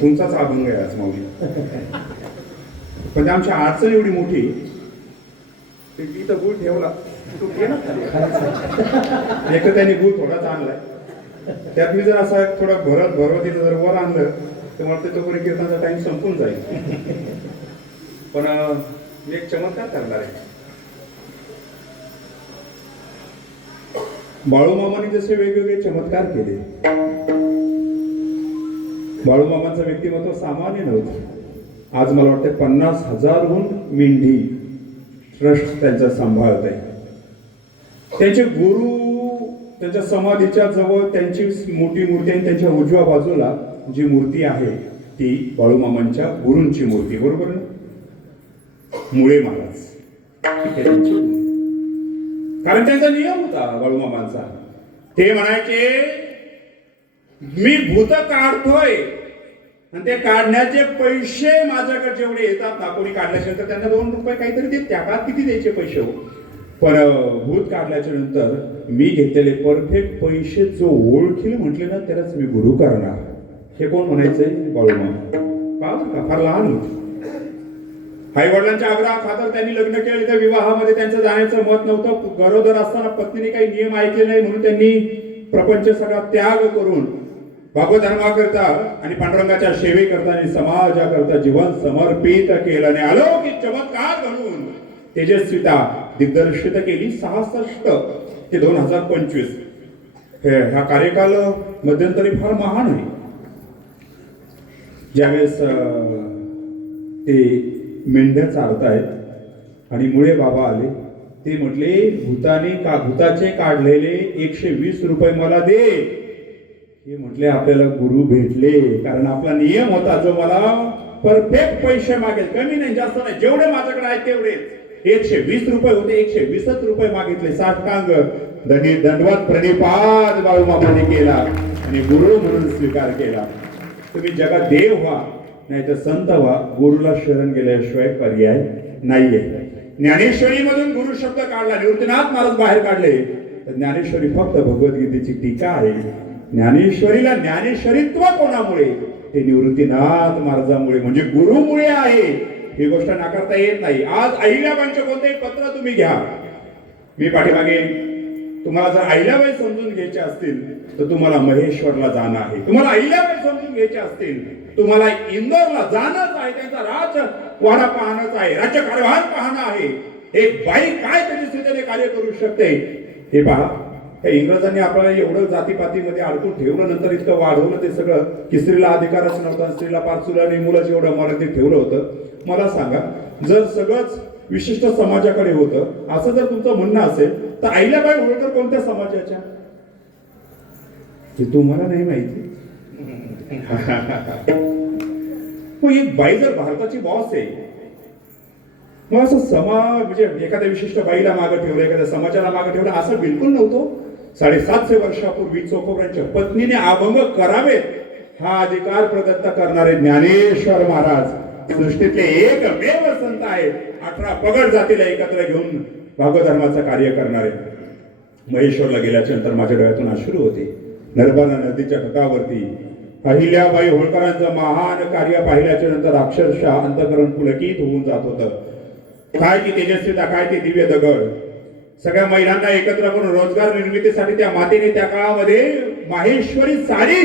तुमचाच अभंग आहे आज माऊली. पण आमची अडचण एवढी मोठी, तिथं गुळ ठेवला तो गेला खाली. एक तर त्यांनी गुळ थोडाच आणलाय, त्यात मी जर असा थोडा भरत तिथं जर वर आणलं तर मला ते तोपर्यंत कीर्तनाचा टाइम संपून जाईल. पण मी एक चमत्कार करणार आहे. बाळूमामांनी जसे वेगवेगळे चमत्कार केले, बाळूमामांचं व्यक्तिमत्व सामान्य नव्हतं. आज मला वाटतं 50,000हून मेंढी ट्रस्ट त्यांचा सांभाळत आहे. त्यांचे गुरु त्यांच्या समाधीच्या जवळ त्यांची मोठी मूर्ती आहे. त्यांच्या उजव्या बाजूला जी मूर्ती आहे ती बाळूमामांच्या गुरूंची मूर्ती, बरोबर ना? मुळे महाराज हे त्यांची मूर्ती. कारण त्यांचा नियम होता बाळूमामांचा. ते म्हणायचे, मी भूत काढतोय आणि ते काढण्याचे पैसे माझ्याकडे जेवढे येतात ना, कोणी काढल्याच्या नंतर त्यांना 2 रुपये काहीतरी देत. त्या काळात किती द्यायचे पैसे हो. पण भूत काढल्याच्या नंतर मी घेतलेले परफेक्ट पैसे जो ओळखील म्हटले ना, त्यालाच मी गुरु करणार. हे कोण म्हणायचंय? बाळूमामा. का फार लहान होते. आई वडिलांच्या आग्रहा खातर त्यांनी लग्न केलं. त्या विवाहामध्ये त्यांचं जाण्याचं मत नव्हतं. गरोदर असताना पत्नीने काही नियम ऐकले नाही, म्हणून त्यांनी प्रपंच सगळा त्याग करून भागवत धर्माकरता आणि पांडुरंगाच्या सेवेकरता आणि समाजाकरता जीवन समर्पित केलं. आणि अलौकिक चमत्कार घडून तेजस्विता दिग्दर्शित केली. 66 ते 2025 हा कार्यकाल मध्यंतरी फार महान आहे. ज्यावेळेस ते मेंढ्या चारतायत आणि मुळे बाबा आले, ते म्हटले भूताचे काढलेले 120 रुपये मला दे. हे म्हटले आपल्याला गुरु भेटले, कारण आपला नियम होता जो मला परफेक्ट पैसे मागेल, कमी नाही जास्त नाही, जेवढे माझ्याकडे आहेत तेवढे. 120 रुपये होते, 120च रुपये मागितले. साष्टांग दंडवत प्रणिपात बाळूमामाने केला आणि गुरु म्हणून स्वीकार केला. तुम्ही जगात देव व्हा नाही तर संत व्हा, गुरुला शरण गेल्याशिवाय पर्याय नाहीये. ज्ञानेश्वरी मधून गुरु शब्द काढला, निवृत्तीनाथ महाराज बाहेर काढले, तर ज्ञानेश्वरी फक्त भगवद्गीतेची टीका आहे. ज्ञानेश्वरीला ज्ञानेश्वरीत्व कोणामुळे? ते निवृत्तीनाथ महाराजांमुळे, म्हणजे गुरुमुळे आहे. ही गोष्ट नाकारता येत नाही. आज अहिल्याबाईंचे कोणतेही पत्र तुम्ही घ्या, मी पाठीमागे, तुम्हाला जर अहिल्याबाई समजून घ्यायचे असतील तर तुम्हाला महेश्वरला जाणं आहे. तुम्हाला अहिल्याबाई समजून घ्यायचे असतील तुम्हाला इंदोरला जाणंच आहे, त्यांचा राजवाडा पाहणंच आहे, राज्यकारभार पाहणं आहे. एक बाई काय तरी स्थितीने कार्य करू शकते हे पहा. हे इंग्रजांनी आपल्याला एवढं जातीपातीमध्ये अडकून ठेवलं, नंतर इतकं वाढवलं ते सगळं की स्त्रीला अधिकारच नव्हता, स्त्रीला पाचूला आणि मुलाचं एवढं मराठीत ठेवलं होतं. मला सांगा, जर सगळंच विशिष्ट समाजाकडे होतं असं जर तुमचं म्हणणं असेल तर अहिल्याबाई होळकर कोणत्या समाजाच्या? हे तुम्हाला नाही माहिती. मग एक बाई जर भारताची बॉस आहे, मग असं समाज म्हणजे एखाद्या विशिष्ट बाईला मागे ठेवलं, एखाद्या समाजाला मागे ठेवलं असं बिलकुल नव्हतं. 750 वर्षापूर्वी चोखोबांच्या पत्नीने अभंग करावेत हा अधिकार प्रदत्त करणारे ज्ञानेश्वर महाराज सृष्टीतले एकमेव संत आहेत. 18 पगड जातीला एकत्र घेऊन भागवत धर्माचं कार्य करणारे. महेश्वरला गेल्याच्या नंतर माझ्या डोळ्यातून अश्रू होते. नर्मदा नदीच्या तटावरती अहिल्याबाई होळकरांचं महान कार्य पाहिल्याच्या नंतर अक्षरशः अंतःकरण पुलकित होऊन जात होतं. काय ती तेजस्विता, काय ते दिव्य दगड. सगळ्या महिलांना एकत्र करून रोजगार निर्मितीसाठी त्या मातेने त्या काळामध्ये माहेश्वरी साडी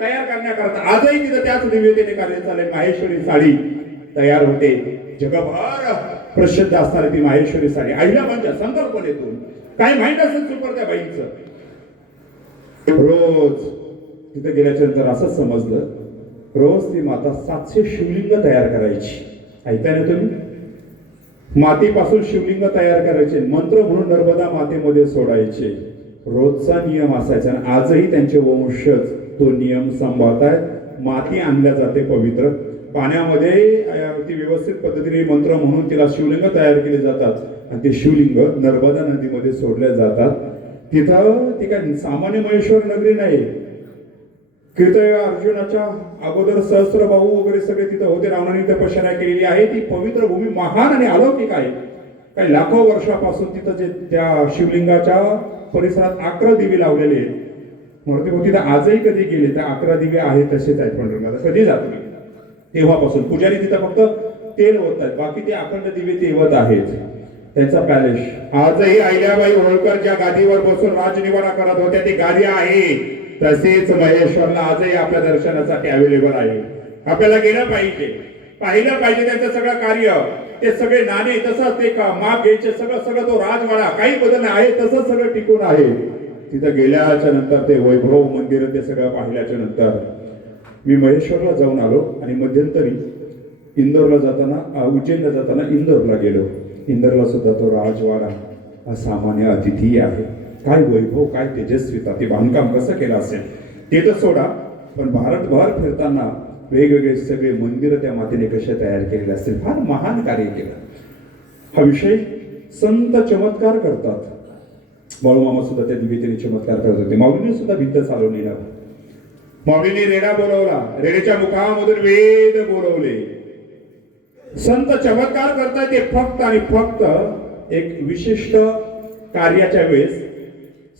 तयार करण्याकरता, आजही तिथं त्याच दिव्यतेने कार्य चालले. माहेश्वरी साडी तयार होते. जगभर प्रसिद्ध असणारी ती माहेश्वरी साडी अहिल्याबाईंच्या संकल्पनेतून. काय माहित असेल सुपर त्या बाईंचं. रोज तिथे गेल्याच्या नंतर असंच समजलं, रोज ती माता 700 शिवलिंग तयार करायची. ऐकाय ना तुम्ही, मातीपासून शिवलिंग तयार करायचे, मंत्र म्हणून नर्मदा मातेमध्ये सोडायचे. रोजचा नियम असायचा आणि आजही त्यांचे वंशज तो नियम सांभाळतायत. माती आणल्या जाते पवित्र पाण्यामध्ये, ती व्यवस्थित पद्धतीने मंत्र म्हणून तिला शिवलिंग तयार केले जातात आणि ते शिवलिंग नर्मदा नदीमध्ये सोडले जातात. तिथं ती काय सामान्य महेश्वर नगरी नाही. कृतय अर्जुनाच्या अगोदर सहस्त्रबाहू वगैरे सगळे तिथं होते. रावणाने तपश्चर्या केलेली आहे. ती पवित्र भूमी महान आणि अलौकिक आहे. काही लाखो वर्षापासून तिथं जे त्या शिवलिंगाच्या परिसरात 11 दिवे लावलेले आहेत. म्हणून तिथं आजही कधी गेले तर 11 दिवे आहेत तसेच आहेत. पंढरपूरला कधी जात नाही तेव्हापासून पुजारी तिथं फक्त तेल ओततात, बाकी ते अखंड दिवे तेवत आहेत. त्यांचा पॅलेस आजही अहिल्याबाई होळकर ज्या गादीवर बसून राजनिवाडा करत होत्या ती गादी आहे. तसेच महेश्वरला आजही आपल्या दर्शनासाठी अवेलेबल आहे. आपल्याला गेलं पाहिजे, पाहिलं पाहिजे त्यांचं सगळं कार्य. ते सगळे नाणे तसंच ते माप घ्यायचे, सगळं तो राजवाडा काही बदल आहे तसंच सगळं टिकून आहे. तिथं गेल्याच्या नंतर ते वैभव मंदिर ते सगळं पाहिल्याच्या नंतर मी महेश्वरला जाऊन आलो आणि मध्यंतरी इंदोरला जाताना, उज्जैनला जाताना इंदोरला गेलो. इंदोरला सुद्धा तो राजवाडा असामान्य अतिथी आहे. काय वैभव, काय तेजस्विता, ते बांधकाम कसं केलं असेल ते तर सोडा, पण भारतभर फिरताना वेगवेगळे सगळे मंदिर त्या मातेने कशा तयार केलेले असतील. फार महान कार्य केलं. हा विषय संत चमत्कार करतात. बाळूमामा सुद्धा त्या दिव्यतेने चमत्कार करत होते. माऊलीने सुद्धा भिंत चालवली ना. माऊलीने रेडा बोलवला, रेड्याच्या मुखामधून वेद बोलवले. संत चमत्कार करतात ते फक्त आणि फक्त एक विशिष्ट कार्याच्या वेळेस.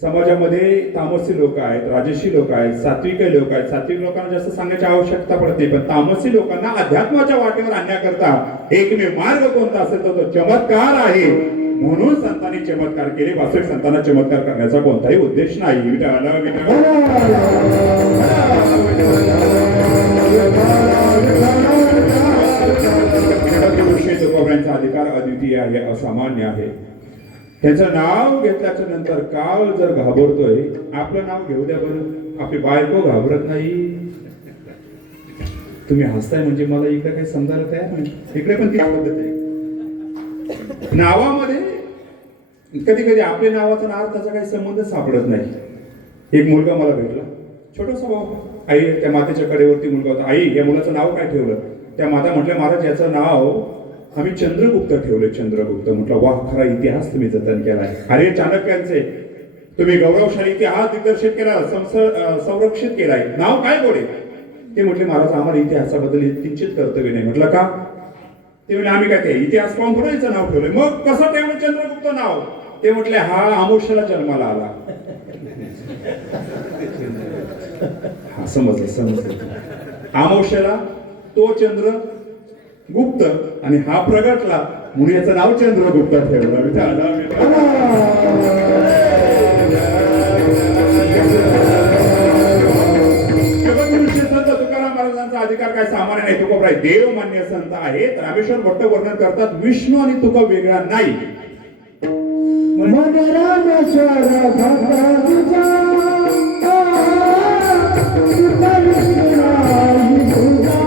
समाजामध्ये तामसी लोक आहेत, राजसी लोक आहेत, सात्विक लोक आहेत. सात्विक लोकांना जास्त सांगण्याची आवश्यकता पडते, पण तामसी लोकांना अध्यात्माच्या वाटेवर आणण्याकरता एकमेव मार्ग कोणता असेल तर तो चमत्कार आहे. म्हणून संतांनी चमत्कार केले. वास्तविक संतांना चमत्कार करण्याचा कोणताही उद्देश नाही. तुकोबांचा अधिकार अद्वितीय आहे, असामान्य आहे. त्याचं नाव घेतल्याच्या नंतर काळ जर घाबरतोय, आपलं नाव घेऊ द्या बरं. आपली बायको घाबरत नाही. तुम्ही हसताय म्हणजे मला इकडे काही समजायला तयार नाही. इकडे पण तीच पद्धत आहे. नावामध्ये कधी कधी आपल्या नावाचा आणि अर्थाचा काही संबंध सापडत नाही. एक मुलगा मला भेटला, छोटासा भाऊ. आई, त्या मातेच्या कडेवरती मुलगा होता. आई, या मुलाचं नाव काय ठेवलं? त्या माता म्हटल्या, महाराज याचं नाव आम्ही चंद्रगुप्त ठेवले. चंद्रगुप्त. म्हटलं वाह, खरा इतिहास तुम्ही जतन केलाय. अरे चाणक्यांचे तुम्ही गौरवशाली इतिहास दिग्दर्शित केला, संरक्षित केलाय. नाव काय गोडे? ते म्हटले, महाराज आम्हाला इतिहासाबद्दल किंचित कर्तव्य नाही. म्हटलं का? ते म्हणजे आम्ही काय ते इतिहास पाहून थोडं याचं नाव ठेवलंय. मग कसं ठेवलं चंद्रगुप्त नाव? ते म्हटले, हा अमावस्येला जन्माला आला. हा समजलं. अमावस्येला तो चंद्र गुप्त आणि हा प्रगटला म्हणून याचं नाव चंद्रगुप्त ठेवलं. तुकाराम महाराजांचा अधिकार काय सामान्य नाही. तुकोबराय देव मान्य संत आहेत. रामेश्वर भट्ट वर्णन करतात, विष्णू आणि तुका वेगळा नाही. मन रामेश्वर भक्त तुझा, तुका विष्णू नाही तुझा,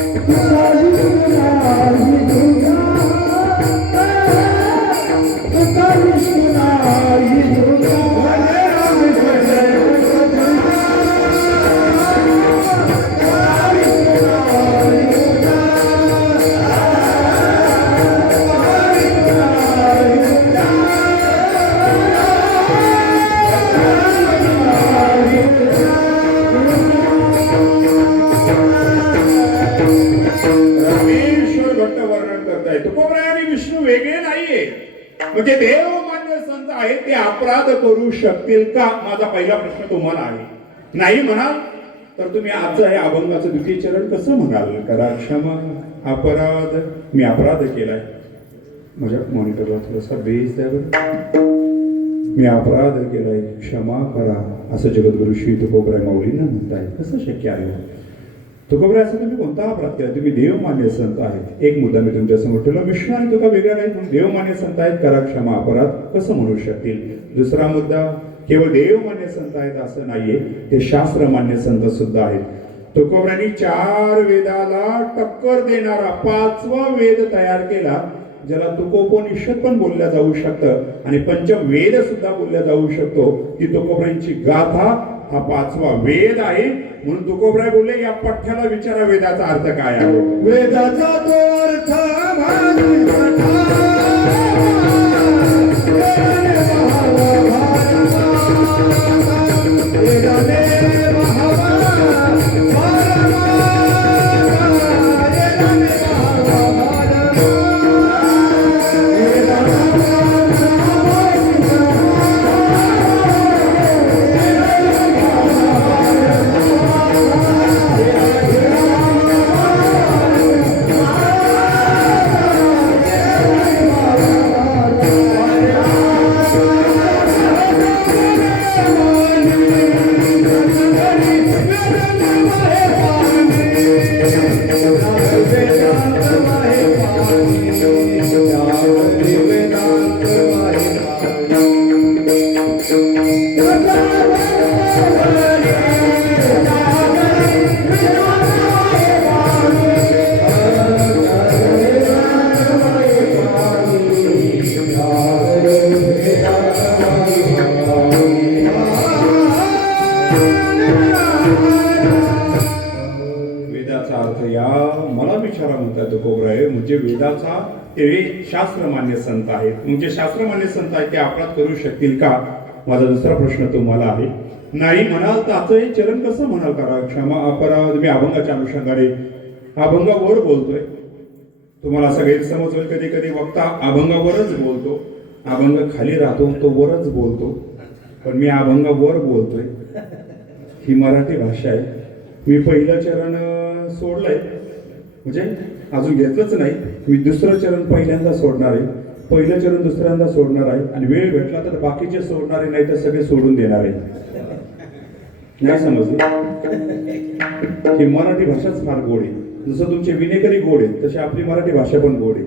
तुका विष्णू नाही तुझा, तुका विष्णू नाही तुझा. म्हणजे देव मान्य संत आहेत ते अपराध करू शकतील का? माझा पहिला प्रश्न तुम्हाला आहे. नाही म्हणाल तर तुम्ही आजचं हे अभंगाचं द्वितीय चरण कसं म्हणाल? करा क्षमा अपराध. मी अपराध केलाय. माझ्या मॉनिटरला थोडासा बेस द्या बरं. मी अपराध केलाय, क्षमा करा, असं जगद्गुरु श्री तुकोबराय माऊलींना म्हणताय. कसं शक्य आहे? तुकोबराय असं तुम्ही कोणता अपराध केला? तुम्ही देवमान्य संत आहेत. एक मुद्दा मी तुमच्या समोर ठेवला, विष्णू आणि तुका वेगळा नाही म्हणून देवमान्य संत आहेत, करा क्षमा अपराध कसं म्हणू शकतील? दुसरा मुद्दा, केवळ देवमान्य संत आहेत असं नाहीये, ते शास्त्रमान्य संत सुद्धा आहेत. तुकोबरायांनी 4 वेदाला टक्कर देणारा 5वा वेद तयार केला, ज्याला तुकोपनिषद पण बोलल्या जाऊ शकतं आणि पंचवेद सुद्धा बोलल्या जाऊ शकतो. ती तुकोबरायांची गाथा हा 5वा वेद आहे. म्हणून तुकोबराय बोलले, या पठ्याला विचारा वेदाचा अर्थ काय आहे. वेदाचा तो अर्थ म्हणजे वेदाचा ते शास्त्रमान्य संत आहेत. म्हणजे शास्त्रमान्य संत आहेत ते अपराध करू शकतील का? माझा दुसरा प्रश्न तुम्हाला आहे. नाही म्हणाल तर आता हे चरण कसं म्हणाल? करा क्षमा अपराध. मी अभंगाच्या अनुषंगाने अभंगावर बोलतोय. तुम्हाला असं गैरसमज होईल, कधी कधी वक्ता अभंगावरच बोलतो, अभंग खाली राहतो तो वरच बोलतो, पण मी अभंगावर बोलतोय. ही मराठी भाषा आहे. मी पहिलं चरण सोडलंय, म्हणजे अजून घेतलंच नाही. मी दुसरं चरण पहिल्यांदा सोडणार आहे, पहिलं चरण दुसऱ्यांदा सोडणार आहे, आणि वेळ भेटला तर बाकीचे सोडणारे नाही तर सगळे सोडून देणार आहे. नाही समजलं? ही मराठी भाषाच फार गोड आहे. जसं तुमचे विनेकरी गोड आहे तशी आपली मराठी भाषा पण गोड आहे.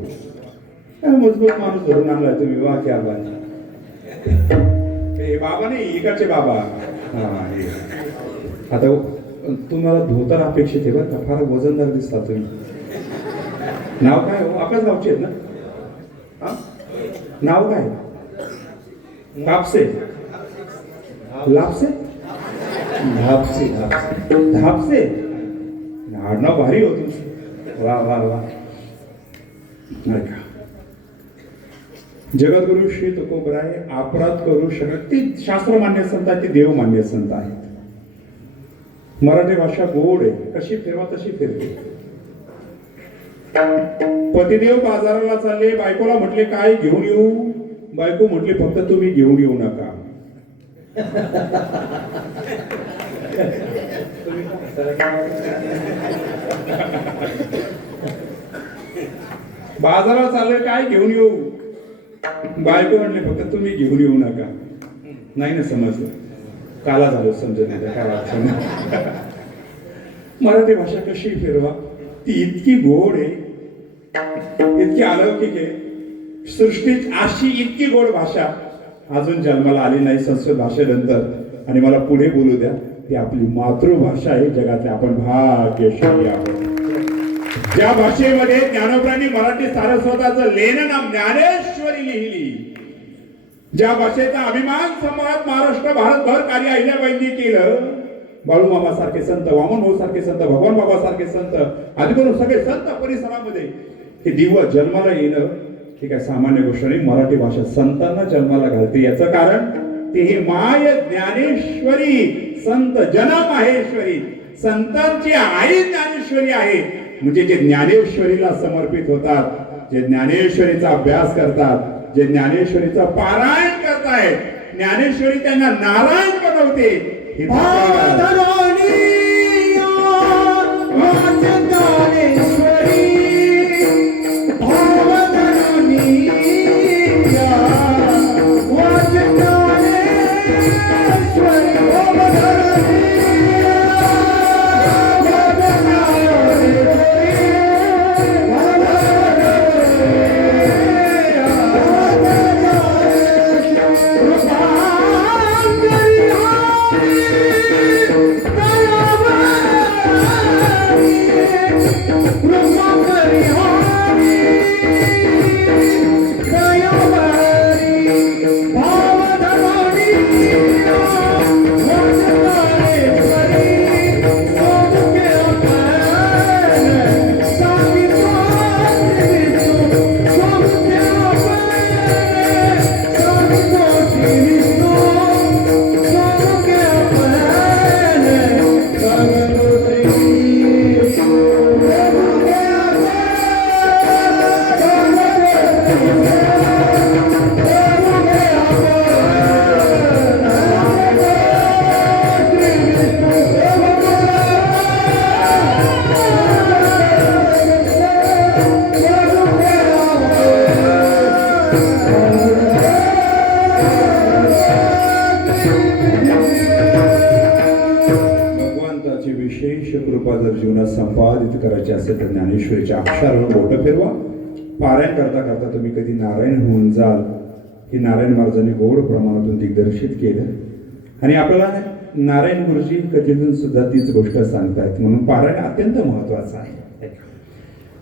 मजबूत माणूस धरून आणलाय तुम्ही, वा क्या बात. हे बाबा नाही, इकडचे बाबा. हा हे. आता तुम्हाला धोतर अपेक्षित आहे बरं का, फार वजनदार दिसता तुम्ही. नाव काय हो? आपल्याच गावचे आहेत ना? हा, नाव काय? कापसे, लापसे, धापसे धापसे. आडनाव भारी हो तुमचं. वा वा वा. नाही का, जगद्गुरु श्री तुकोबराय अपराध करू शकत, ती शास्त्रमान्य संत आहेत, ती देवमान्य संत आहेत. मराठी भाषा गोड आहे, कशी फिरवा तशी फिरते. पतिदेव बाजाराला चालले, बायकोला म्हटले काय घेऊन येऊ? बायको म्हटली फक्त तुम्ही घेऊन येऊ नका. बाजाराला चालले, काय घेऊन येऊ? बायको म्हटले फक्त तुम्ही घेऊन येऊ नका. नाही ना समजलं, काला झालो समजत नाही काय अडचण नाही. मराठी भाषा कशी फिरवा, ती इतकी गोड आहे, इतकी अलौकिक आहे. सृष्टीत अशी इतकी गोड भाषा अजून जन्माला आली नाही संस्कृत भाषेनंतर. आणि मला पुढे बोलू द्या, ती आपली मातृभाषा आहे. जगातले आपण भाग्यशाली आहोत. ज्या भाषेमध्ये ज्ञानोबांनी मराठी सारस्वताचं लेणं नाम ज्ञानेश्वरी लिहिली, ज्या भाषेचा अभिमान समाज महाराष्ट्र भारतभर कार्य अहिल्याबाईंनी केलं. बाळूमामा सारखे संत, वामन भाऊ सारखे संत, भगवान बाबा सारखे संत, आदी करून सगळे संत परिसरामध्ये हे दिवस जन्माला येणं ही काय सामान्य गोष्ट नाही. मराठी भाषा संतांना जन्माला घालते. याचं कारण ते हे माय ज्ञानेश्वरी, संत जन माहेश्वरी, संतांची आई ज्ञानेश्वरी आहे. म्हणजे जे ज्ञानेश्वरीला समर्पित होतात, जे ज्ञानेश्वरीचा अभ्यास करतात, जे ज्ञानेश्वरीचं पारायण करतायत, ज्ञानेश्वरी त्यांना नारायण बनवते. हे जीवनात संपादित करायचे असेल तर ज्ञानेश्वरीच्या अक्षरावर बोटं फिरवा. पारायण करता करता तुम्ही कधी नारायण होऊन जाल. हे नारायण महाराजांनी गोड प्रमाणातून दिग्दर्शित केलं. आणि आपल्याला नारायण गुरुजी कथेतून सुद्धा तीच गोष्ट सांगतायत. म्हणून पारायण अत्यंत महत्वाचं आहे.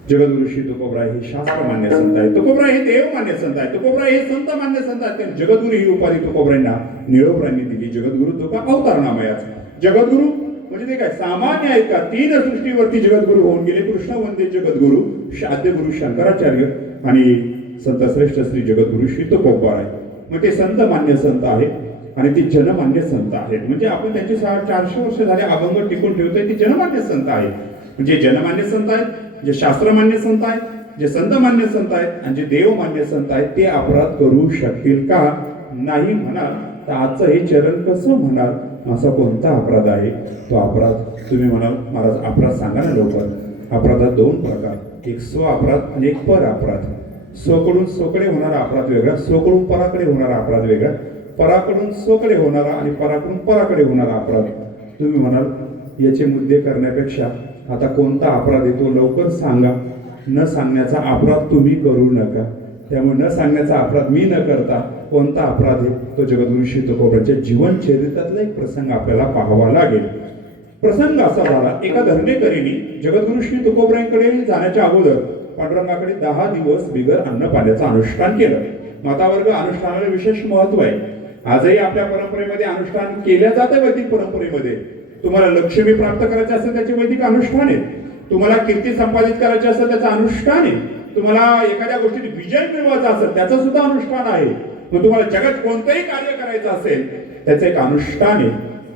जगद्गुरु श्री तुकोबराय हे शास्त्र मान्य संत आहेत. तुकोबराय हे देव मान्य संत आहेत. तुकोबराय हे संत मान्य संत आहेत. जगद्गुरु ही उपाधी तुकोबरायांना निळोबरायांनी दिली. जगद्गुरु तुका अवतार नामयाचा. जगद्गुरु म्हणजे ते काय सामान्य आहेत का? तीन सृष्टीवरती जगद्गुरु होऊन गेले. कृष्ण वंदे जगद्गुरु, आद्यगुरु शंकराचार्य आणि संत श्रेष्ठ श्री जगद्गुरु श्री तुकोबराय. मग ते संत मान्य संत आहेत आणि ते जनमान्य संत आहेत. म्हणजे आपण त्यांची 400 वर्ष झाले अभंग टिकून ठेवतोय. ते जनमान्य संत आहेत. म्हणजे जनमान्य संत आहेत, जे शास्त्रमान्य संत आहेत, जे संत मान्य संत आहेत आणि जे देवमान्य संत आहेत. ते अपराध करू शकतील का? नाही म्हणाल तर आजचं हे चरण कसं म्हणाल? असा कोणता अपराध आहे? तो अपराध तुम्ही म्हणाल महाराज अपराध सांगा ना लवकर. अपराधात 2 प्रकार, एक स्व अपराध आणि एक पर अपराध. स्वकडून स्वकडे होणारा अपराध वेगळा, स्वकडून पराकडे होणारा अपराध वेगळा. पराकडून स्वकडे होणारा आणि पराकडून पराकडे होणारा अपराध. तुम्ही म्हणाल याचे मुद्दे करण्यापेक्षा आता कोणता अपराध येतो लवकर सांगा. न सांगण्याचा अपराध तुम्ही करू नका. त्यामुळे न सांगण्याचा अपराध मी न करता कोणता अपराध आहे तो जगद्गुरु श्री तुकोबरांच्या जीवन चरित्रातला एक प्रसंग आपल्याला पाहावा लागेल. प्रसंग असा झाला, एका धर्मेकरीने जगद्गुरु श्री तुकोबरांकडे जाण्याच्या अगोदर पांडुरंगाकडे 10 दिवस बिगर अन्न पाण्याचं अनुष्ठान केलं. मातावर्ग अनुष्ठानाला विशेष महत्व आहे. आजही आपल्या परंपरेमध्ये अनुष्ठान केल्या जाते. वैदिक परंपरेमध्ये तुम्हाला लक्ष्मी प्राप्त करायची असेल त्याचे वैदिक अनुष्ठान आहे. तुम्हाला कीर्ती संपादित करायची असेल त्याचं अनुष्ठान आहे. तुम्हाला एखाद्या गोष्टीत विजय मिळवायचा असेल त्याचं सुद्धा अनुष्ठान आहे. मग तुम्हाला जगात कोणतंही कार्य करायचं असेल त्याचं एक अनुष्ठान आहे.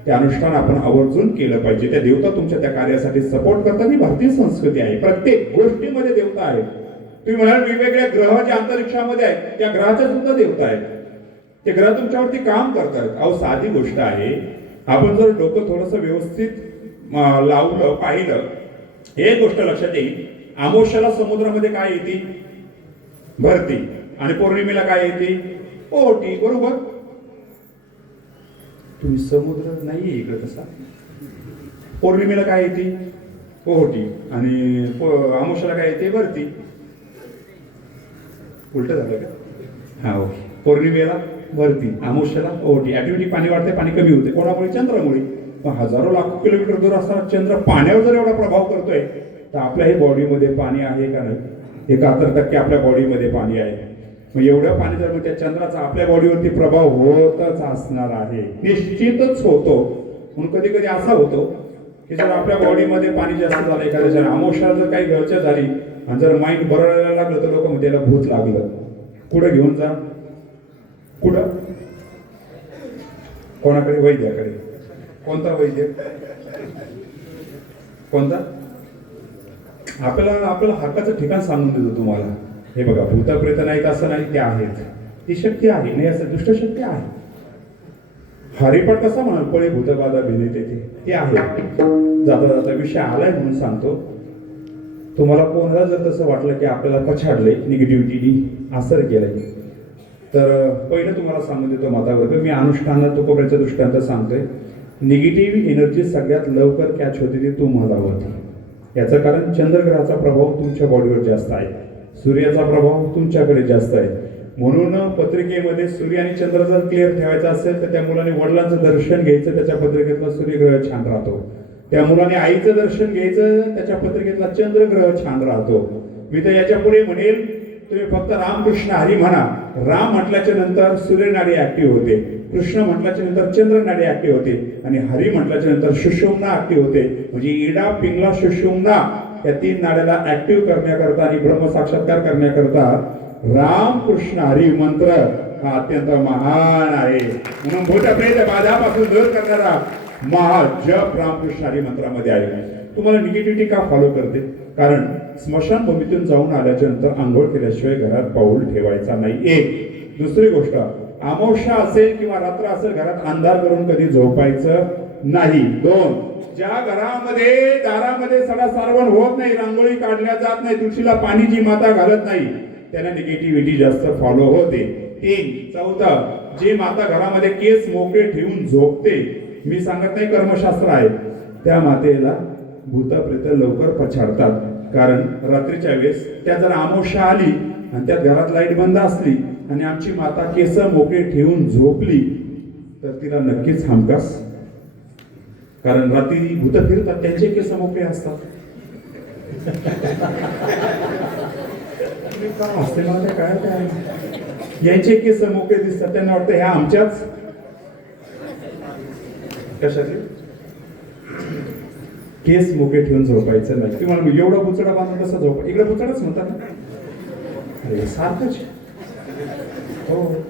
ते अनुष्ठान आपण आवर्जून केलं पाहिजे. त्या देवता तुमच्या त्या कार्यासाठी सपोर्ट करतात. ही भारतीय संस्कृती आहे. प्रत्येक गोष्टीमध्ये देवता आहे. तुम्ही म्हणाल वेगवेगळ्या ग्रह जे अंतरिक्षामध्ये आहेत त्या ग्रहाच्या सुद्धा देवता आहेत. ते ग्रह तुमच्यावरती काम करतात. अहो साधी गोष्ट आहे. आपण जर डोकं थोडंसं व्यवस्थित लावलं पाहिलं एक गोष्ट लक्षात येईल. अमावस्येला समुद्रामध्ये काय येते? भरती. आणि पौर्णिमेला काय येते? ओहोटी. बरोबर. तुम्ही समुद्र नाहीये इकडे तसा. पौर्णिमेला काय येते? ओहोटी. आणि अमावस्येला काय येते? भरती. उलट झालं का? हा ओके. पौर्णिमेला भरती, अमावस्येला ओहोटी. ऍक्टिव्हिटी पाणी वाढते, पाणी कमी होते. कोणामुळे? चंद्रामुळे. हजारो लाखो किलोमीटर दूर असताना चंद्र पाण्यावर जर एवढा प्रभाव करतोय तर आपल्याही बॉडीमध्ये पाणी आहे का नाही? 71% आपल्या बॉडीमध्ये पाणी आहे. मग एवढं पाणी जर त्या चंद्राचा आपल्या बॉडीवरती प्रभाव होतच असणार आहे, निश्चितच होतो. म्हणून कधी कधी असा होतो की जर आपल्या बॉडीमध्ये पाणी जास्त झालं, एखाद्या अमावस्या जर काही घरच्या झाली आणि जर माइंड बरडायला लागलं तर लोक त्याला भूत लागलं. कुठं घेऊन जा? कुठं? कोणाकडे? वैद्याकडे. कोणता वैद्य? कोणता? आपल्याला हक्काचं ठिकाण सांगून देतो तुम्हाला. हे बघा, भूतप्रेत नाहीत असं नाही, ते आहेत. ती शक्ती आहे. नाही असं दुष्ट शक्ती आहे. हरिपाठ कसा म्हणाल? पळे भूतबाधा भिनेते ते आहे. जाता जाता विषय आलाय म्हणून सांगतो. तुम्हाला कोणाला जर तसं वाटलं की आपल्याला पछाडलंय, निगेटिव्हिटीनी असर केलंय, तर पहिलं तुम्हाला सांगून देतो मातावर्ग, मी अनुष्ठानात तुकोबरांच्या दृष्टांत सांगतोय. निगेटिव्ह एनर्जी सगळ्यात लवकर कॅच होते ती तुम्हाला होती. याचं कारण चंद्रग्रहाचा प्रभाव तुमच्या बॉडीवर जास्त आहे. सूर्याचा प्रभाव तुमच्याकडे जास्त आहे. म्हणून पत्रिकेमध्ये सूर्य आणि चंद्र जर क्लिअर ठेवायचा असेल तर त्या मुलाने वडिलांचं दर्शन घ्यायचं, त्याच्या पत्रिकेतला सूर्यग्रह छान राहतो. त्या मुलाने आईचं दर्शन घ्यायचं, त्याच्या पत्रिकेतला चंद्रग्रह छान राहतो. मी तर याच्या पुढे म्हणेल, तुम्ही फक्त रामकृष्ण हरी म्हणा. राम म्हटल्याच्या नंतर सूर्यनाडी ऍक्टिव्ह होते, कृष्ण म्हटल्याच्या नंतर चंद्रनाडी ऍक्टिव्ह होते, आणि हरी म्हटल्याच्या नंतर सुषुम्ना ऍक्टिव्ह होते. म्हणजे इडा, पिंगला, सुषुम्ना या 3 नाड्याला ऍक्टिव्ह करण्याकरता आणि ब्रह्म साक्षात्कार करण्याकरता राम कृष्ण हरी मंत्र हा अत्यंत महान आहे. म्हणून भूतप्रेत बाधापासून दूर करणारा महाजप रामकृष्ण हरी मंत्रामध्ये आहे. तुम्हाला निगेटिव्हिटी का फॉलो करते? कारण स्मशानभूमीतून जाऊन आल्याच्या नंतर आंघोळ केल्याशिवाय घरात पाऊल ठेवायचा नाही. एक. दुसरी गोष्ट, अमावस्या असेल किंवा रात्र असेल घरात अंधार करून कधी झोपायचं नाही. 2. ज्या घरामध्ये दारामध्ये सडा सारवण होत नाही, रांगोळी काढल्या जात नाही, तुळशीला पाणी जी माता घालत नाही, त्यांना निगेटिव्हिटी जास्त फॉलो होते. 3. चौथं, जे माता घरामध्ये केस मोकळे ठेवून झोपते, मी सांगत नाही कर्मशास्त्र आहे, त्या मातेला भूतप्रेत लवकर पछाडतात. कारण रात्रीच्या वेळेस त्या जर अमावस्या आली आणि त्यात घरात लाईट बंद असली आणि आमची माता केस मोकळे ठेवून झोपली तर तिला नक्कीच हमखास, कारण रात्री भूत फिरतात, त्यांचे केस मोकळे असतात. काय यांचे केस मोकळे दिसतात, त्यांना वाटतं ह्या आमच्याच कशाचे केस मोकळे ठेवून झोपायचं नाही. तुम्हाला एवढा बुचडा बांधून कसं झोप? इकडे बुचडाच म्हणतात ना. अरे सारखंच. हो,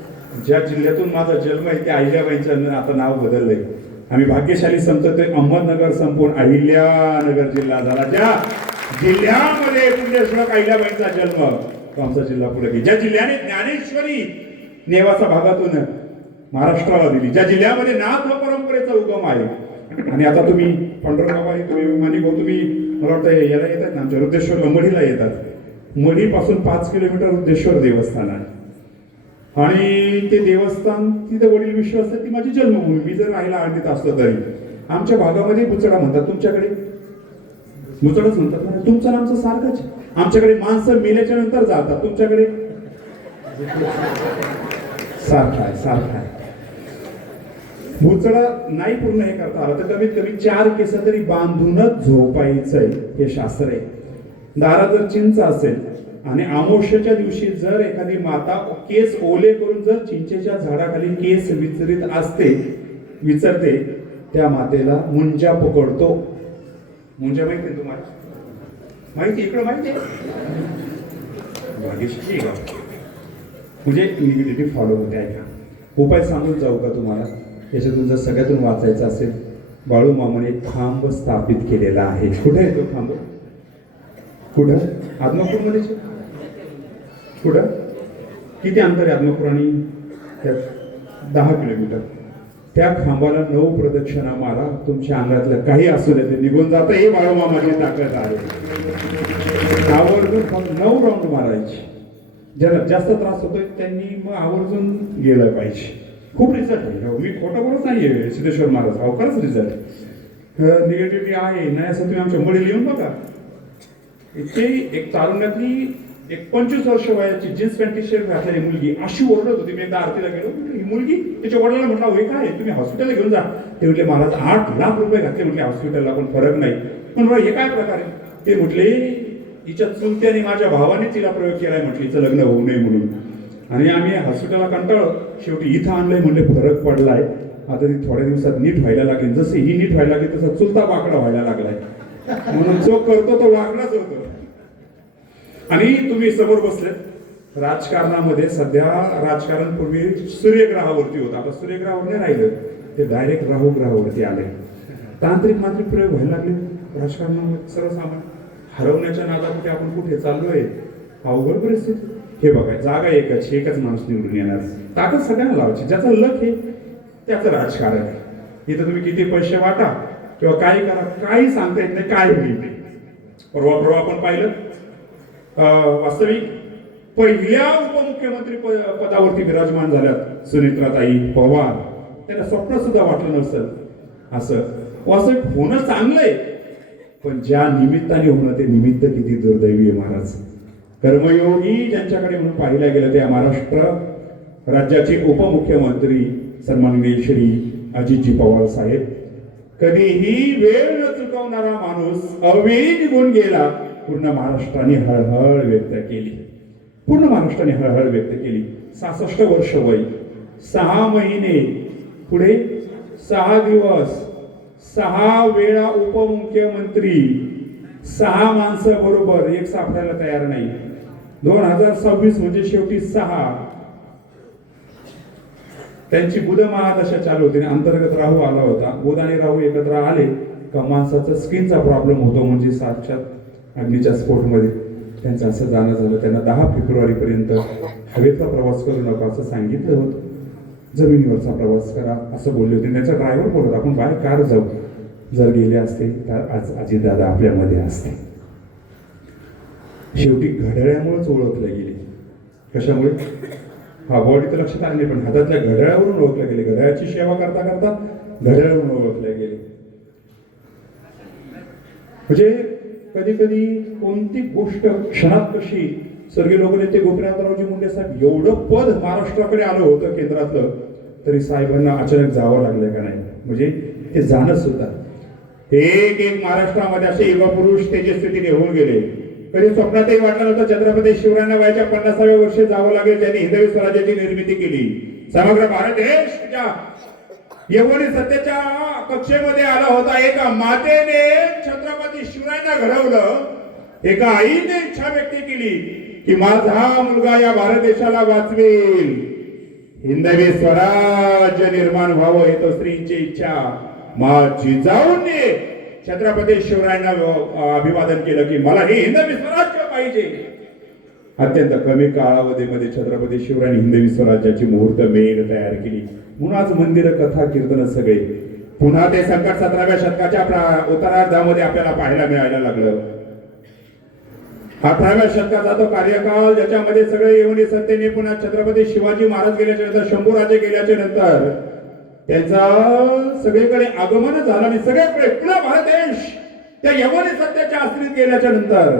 ज्या जिल्ह्यातून माझा जन्म आहे त्या अहिल्याबाईंचं आता नाव बदललंय. आम्ही भाग्यशाली समजतोय. अहमदनगर संपूर्ण अहिल्यानगर जिल्हा झाला. ज्या जिल्ह्यामध्ये पुण्यश्लोक अहिल्याबाईंचा जन्म, तो आमचा जिल्हा पुढे गेला. ज्या जिल्ह्याने ज्ञानेश्वरी नेवासा भागातून महाराष्ट्राला दिली, ज्या जिल्ह्यामध्ये नाथ परंपरेचा उगम आहे. आणि आता तुम्ही पंढरपूर, तुम्ही मानिक, तुम्ही मला वाटतं याला येतात ना, आमच्या रुद्रेश्वर मढीला येतात. मढीपासून 5 किलोमीटर रुद्रेश्वर देवस्थान आहे. आणि ते देवस्थान तिथे वडील विश्वास आहे, ती माझी जन्मभूमी. मी जर राहायला आणत असलो तरी आमच्या भागामध्ये बुचडा म्हणतात. तुमच्याकडे बुचडाच म्हणतात ना. तुमचं नामचं सारखंच. आमच्याकडे माणसं मेल्याच्या नंतर जातात, तुमच्याकडे सारखा आहे सारखा आहे. भुचडा नाही पूर्ण हे करता आलं तर कमीत कमी 4 केस तरी बांधूनच झोपायचंय हे शास्त्र आहे. दारात जर चिंच असेल आणि अमावस्येच्या दिवशी जर एखादी माता केस ओले करून जर चिंचेच्या झाडाखाली केस विचरते त्या मातेला मुंजा पकडतो. मुंजा माहिती आहे तुम्हाला? माहिती इकडं माहिती आहे भाग्यश्री का? म्हणजे निगेटिव्ह फॉलो होते. ऐका, उपाय सांगून जाऊ का तुम्हाला? याच्यातून जर सगळ्यातून वाचायचं असेल, बाळू मामाने एक खांब स्थापित केलेला आहे. कुठे आहे तो खांब? कुठं? आदमापूरमध्ये. कुठं? किती अंतर आहे आदमापूर आणि 10 किलोमीटर. त्या खांबाला 9 प्रदक्षिणा मारा. तुमच्या अंगातलं काही असू दे ते निघून जातं. हे बाळू मामाची ताकद आहे. आवर्जून 9 राऊंड मारायची. ज्याला जास्त त्रास होतोय त्यांनी मग आवर्जून गेलं पाहिजे. खूप रिझल्ट आहे. मी खोटं बोलत नाहीये. सिद्धेश्वर महाराज खरंच रिझल्ट निगेटिव्हिटी आहे नाही असं तुम्ही आमच्या मध्ये लिहून बघा. इथे एक तारुण्यातली एक 25 वर्ष वयाची जीन्स पॅन्ट टी शर्ट घातलेली मुलगी अशी ओरडत होती. मी एकदा आरतीला गेलो, ही मुलगी तिच्या वडिलांना म्हटलं, होय काय तुम्ही हॉस्पिटलला घेऊन जा. ते म्हटले, महाराज 8 लाख रुपये घातले म्हटले हॉस्पिटलला, पण फरक नाही. पण हे काय प्रकार आहे? ते म्हटले, हिच्या चुलत्याने माझ्या भावाने तिला प्रयोग केलाय म्हटलं हिचं लग्न होऊ नये म्हणून. आणि आम्ही हॉस्पिटलला कंटाळलो, शेवटी इथं आणलंय म्हणले फरक पडलाय. आता ती थोड्या दिवसात नीट व्हायला लागेल. जसे ही नीट व्हायला लागेल तसा चुलता बाकडा व्हायला लागलाय. म्हणून जो करतो तो वाकडाच होतो. आणि तुम्ही समोर बसले राजकारणामध्ये सध्या राजकारण पूर्वी सूर्यग्रहावरती होतं, आता सूर्यग्रहावर नाही राहिलं, ते डायरेक्ट राहू ग्रहावरती आले. तांत्रिक मांत्रिक प्रयोग व्हायला लागले राजकारणामध्ये. सर्वसामान्य हरवण्याच्या नादामध्ये आपण कुठे चाललोय? अवघड परिस्थिती. हे बघा, जागा एकच माणूस निवडून येणार. ताकद सगळ्यांना लावायची. ज्याचं लक आहे त्याचं राजकारण आहे. इथं तुम्ही किती पैसे वाटा किंवा काय करा, काही सांगता येत नाही काय होईल ते. परवा आपण पाहिलं वास्तविक पहिल्या उपमुख्यमंत्री पदावरती विराजमान झाल्यात सुनेत्राताई पवार. त्यांना स्वप्न सुद्धा वाटलं नसेल असं. वास्तविक होणं चांगलंय, पण ज्या निमित्ताने होणं ते निमित्त किती दुर्दैवी आहे महाराज. कर्मयोगी ज्यांच्याकडे म्हणून पाहिलं गेलं त्या महाराष्ट्र राज्याचे उपमुख्यमंत्री सन्माननीय श्री अजितजी पवार साहेब. कधीही वेळ न चुकवणारा माणूस अवेळी निघून गेला. पूर्ण महाराष्ट्राने हळहळ व्यक्त केली. पूर्ण महाराष्ट्राने हळहळ व्यक्त केली. 66 वर्ष वय, 6 महिने पुढे 6 दिवस, 6 वेळा उपमुख्यमंत्री, 6 माणसं बरोबर, एक सापडायला तयार नाही. 2026 म्हणजे शेवटी 6. त्यांची बुध महादशा चालू होती. अंतर्गत राहू आला होता. बुध आणि राहू एकत्र आले का माणसाचा स्किनचा प्रॉब्लेम होतो. म्हणजे साक्षात अग्नीच्या स्फोटमध्ये त्यांचं असं जाणं झालं. त्यांना 10 फेब्रुवारीपर्यंत हवेतला प्रवास करू नका असं सांगितलं होतं. जमिनीवरचा प्रवास करा असं बोलले होते. त्यांचा ड्रायव्हर बोलत, आपण बाय कार जाऊ. जर गेले असते तर आज अजितदादा आपल्यामध्ये असते. शेवटी घड्याळामुळेच ओळखले गेले. कशामुळे? हा, बॉडी तर लक्षात आली नाही, पण हातातल्या घड्याळावरून ओळखले गेले. घड्याळाची सेवा करता करता घड्याळावरून ओळखले गेले. म्हणजे कधी कधी कोणती गोष्ट क्षणात कशी. स्वर्गीय लोकनेते गोपीनाथरावजी मुंडे साहेब एवढं पद महाराष्ट्राकडे आलं होतं केंद्रातलं, तरी साहेबांना अचानक जावं लागलं का नाही? म्हणजे ते जाणं सुद्धा एक महाराष्ट्रामध्ये असे युवा पुरुष तेजस्वीने होऊन गेले. कधी स्वप्नातही वाटलं नव्हतं छत्रपती शिवरायांना वयाच्या 50व्या वर्षी जावं लागेल, ज्यांनी हिंदवी स्वराज्याची निर्मिती केली. समग्र भारत देश त्या यवनी सत्तेच्या कक्षेमध्ये आला होता. एका मातेने छत्रपती शिवरायांना घडवलं. एका आईने इच्छा व्यक्त केली की माझा मुलगा या भारत देशाला वाचवेल. हिंदवी स्वराज्य निर्माण व्हावं हे तो स्त्रीची इच्छा. माझी जाऊनने छत्रपती शिवरायांना अभिवादन केलं की मला हे हिंदवी स्वराज्य पाहिजे. अत्यंत कमी कालावधीमध्ये छत्रपती शिवरायांनी हिंदवी स्वराज्याची मुहूर्त मेढ तयार केली. म्हणून आज मंदिर, कथा, कीर्तन सगळे पुन्हा ते संकट 17व्या शतकाच्या उत्तरार्धामध्ये आपल्याला पाहायला मिळायला लागलं. 18व्या शतकाचा तो कार्यकाल ज्याच्यामध्ये सगळे यवनी सत्तेने पुन्हा छत्रपती शिवाजी महाराज गेल्याच्या नंतर, शंभूराजे गेल्याच्या नंतर त्यांचा सगळीकडे आगमन झालं आणि सगळीकडे पुन्हा भारत देश त्या यवनी सत्तेच्या आश्रित गेल्याच्या नंतर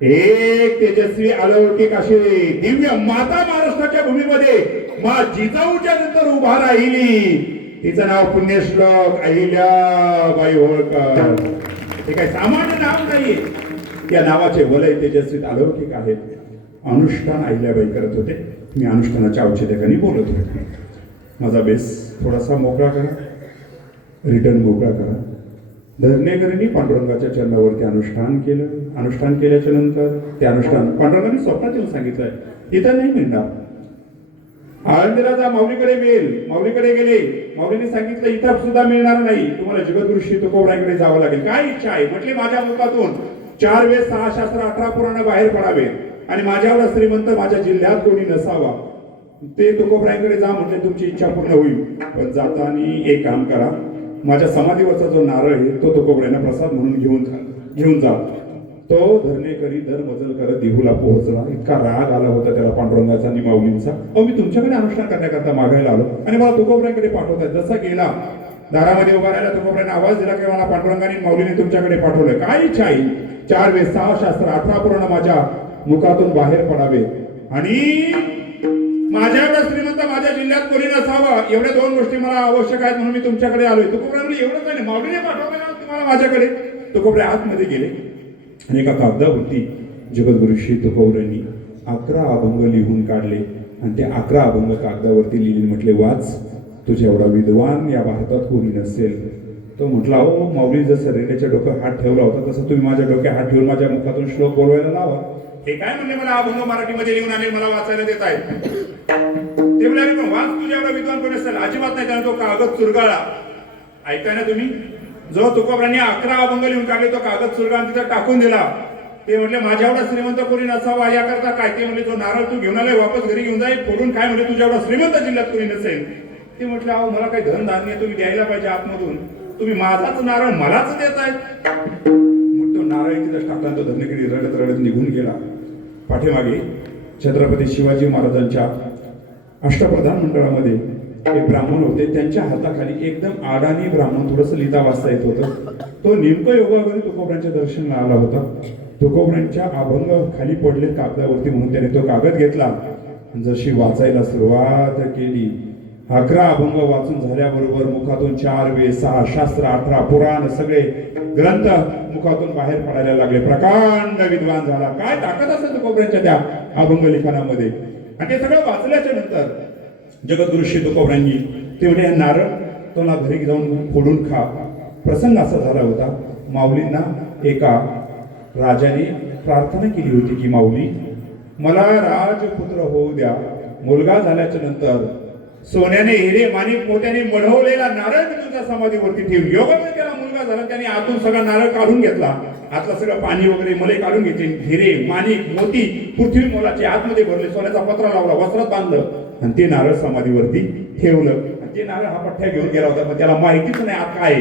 एक तेजस्वी अलौकिक अशी दिव्य माता महाराष्ट्राच्या भूमीमध्ये मा जिजाऊच्या नंतर उभा राहिली. तिचं नाव पुण्यश्लोक अहिल्याबाई होळकर. हे काही सामान्य नाव नाहीये. या नावाचे वलय तेजस्वी अलौकिक आहेत. अनुष्ठान अहिल्याबाई करत होते. मी अनुष्ठानाच्या औचित्याने बोलत होते. माझा बेस थोडासा मोकळा करा, रिटर्न मोकळा करा. धरणेकरांनी पांडुरंगाच्या चरणावरती अनुष्ठान केलं. अनुष्ठान केल्याच्या नंतर ते अनुष्ठान पांडुरंगाने स्वप्नात येऊन सांगितलंय, इथं नाही मिळणार. आळंदीला जा, माऊलीकडे मिळेल. माऊलीकडे गेले. माऊलीने सांगितलं इथं सुद्धा मिळणार नाही, तुम्हाला जगद्गुरु श्री तुकोबरायांकडे जावं लागेल. काय इच्छा आहे म्हटले, माझ्या मुखातून 4 वेद 6 शास्त्र 18 पुराण बाहेर पडावे आणि माझ्यावर श्रीमंत माझ्या जिल्ह्यात कोणी नसावा. ते तुकोबरायांकडे जा म्हटले, तुमची इच्छा पूर्ण होईल. पण जाताना एक काम करा, माझ्या समाधीवरचा जो नारळ आहे तो तुकोबरायांना प्रसाद म्हणून घेऊन जा. तो धरणेकरी दर मजल करत देहूला पोहोचला. इतका राग आला होता त्याला पांडुरंगाचा आणि माऊलींचा. मी तुमच्याकडे अनुष्ठान करण्याकरता मागायला आलो आणि मला तुकोबरायांकडे पाठवतात. जसा गेला दारामध्ये उभा राहिला, तुकोबरायांना आवाज दिला की मला पांडुरंगाने माऊलीने तुमच्याकडे पाठवलं. काय इच्छा आहे? 4 वेद 6 शास्त्र 18 पुराण माझ्या मुखातून बाहेर पडावे आणि माझ्याकडे श्रीमंत माझ्या जिल्ह्यात कोणी नसावा. एवढ्या 2 गोष्टी मला आवश्यक आहेत म्हणून मी तुमच्याकडे आलोय. तुकोबराय म्हणले, एवढंच नाही, माऊलीने पाठवलं तुम्हाला माझ्याकडे. तुकोबराय आतमध्ये गेले आणि एका कागदावरती जगद्गुरु श्री तुकोबरायांनी 11 अभंग लिहून काढले आणि ते 11 अभंग कागदावरती लिहिले. म्हटले, वाच, तुझ्या एवढा विद्वान या भारतात कोणी नसेल. तो म्हटला, हो माऊली जसं रेड्याच्या डोक्यात हात ठेवला होता तसं तुम्ही माझ्या डोक्यात हात ठेवून माझ्या मुखातून श्लोक बोलवायला लावा. हे काय म्हणले, मला अभंग मराठीमध्ये लिहून आले, मला वाचायला देत आहेत. ते म्हणाले, पण वाच, तुझ्या एवढा विद्वान कोणी असेल. अजिबात नाही. त्याने तो कागद चुरगाळला. ऐकाय ना तुम्ही, जो तुकोबरायांनी 11 अभंग लिहून काढले तो कागद चुरगाळून तिथं टाकून दिला. ते म्हटले, माझ्या एवढा श्रीमंत कोणी नसावा याकरता काय. ते म्हणले, तो नारळ तू घेऊन आलाय, वापस घरी घेऊन जाईल फोडून काय. म्हणजे तुझ्या एवढा श्रीमंत जिल्ह्यात कोणी नसेल. ते म्हटले, अहो मला काही धन धान्य तुम्ही द्यायला पाहिजे आतमधून, तुम्ही माझाच नारळ मलाच देताय. मग तो नारळ तिथं टाकला. तो धरणेकरी रडत रडत निघून गेला. पाठीमागे छत्रपती शिवाजी महाराजांच्या अष्टप्रधान मंडळामध्ये एक ब्राह्मण होते. त्यांच्या हाताखाली एकदम आडाणी ब्राह्मण, थोडंसं लिहिता वाचता येत होतं. तो नेमकं योगायोगाने तुकोबरायांच्या दर्शनाला आला होता. तुकोबरायांच्या अभंग खाली पडले कागदावरती म्हणून त्याने तो कागद घेतला. जशी वाचायला सुरुवात केली, 11 अभंग वाचून झाल्याबरोबर मुखातून 4 वेद 6 शास्त्र 18 पुराण सगळे ग्रंथ मुखातून बाहेर पडायला लागले. प्रकांड विद्वान झाला. काय ताकद असेल तुकोबरायांच्या त्या अभंग लिखाणामध्ये. आणि ते सगळं वाचल्याच्या नंतर जगद्गुरु श्री तुकोबरायांनी ते म्हणजे नारळ तुला घरी जाऊन फोडून खा. प्रसंग असा झाला होता, माऊलींना एका राजाने प्रार्थना केली होती की माऊली मला राजपुत्र होऊ द्या. मुलगा झाल्याच्या नंतर सोन्याने हिरे माणिक मोत्याने मढवलेला नारळ मी तुझ्या समाधीवरती ठेवून. योगाने त्याला मुलगा झाला. त्याने आतून सगळा नारळ काढून घेतला. आतलं सगळं पाणी वगैरे मले काढून घेतले. हिरे माणिक मोती पृथ्वी मोलाचे आतमध्ये भरले. सोन्याचा पत्रा लावला, वस्त्रात बांधलं आणि ते नारळ समाधीवरती ठेवलं. आणि ते नारळ हा पठ्ठ्या घेऊन गेला होता. पण त्याला माहितीच नाही आत काय.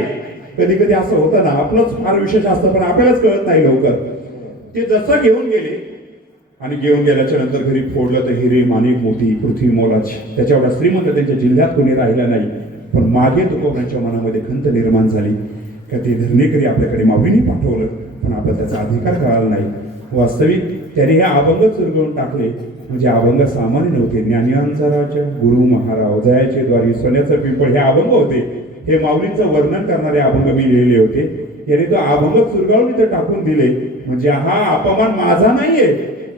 कधी कधी असं होतं ना, आपलंच फार विशेष असतं पण आपल्यालाच कळत नाही लवकर. ते जसं घेऊन गेले आणि घेऊन गेल्याच्या नंतर घरी फोडलं तर हिरे माणिक मोती पृथ्वी मोलाचे. त्याच्या एवढा श्रीमंत त्यांच्या जिल्ह्यात कोणी राहिला नाही. पण मागे तुकोबरायांच्या मनामध्ये खंत निर्माण झाली का ते धरणेकरी आपल्याकडे माऊलीने पाठवलं पण आपल्याला त्याचा अधिकार कळाला नाही. वास्तविक त्याने हे अभंग चुरगळून टाकले. म्हणजे अभंग सामान्य नव्हते. ज्ञानियांचा राज्य, गुरु महाराज, जयाचे द्वारी, सोन्याचं पिंपळ हे अभंग होते. हे माऊलींचं वर्णन करणारे अभंग मी लिहिले होते. याने तो अभंग चुरगाळून इथे टाकून दिले. म्हणजे हा अपमान माझा नाहीये,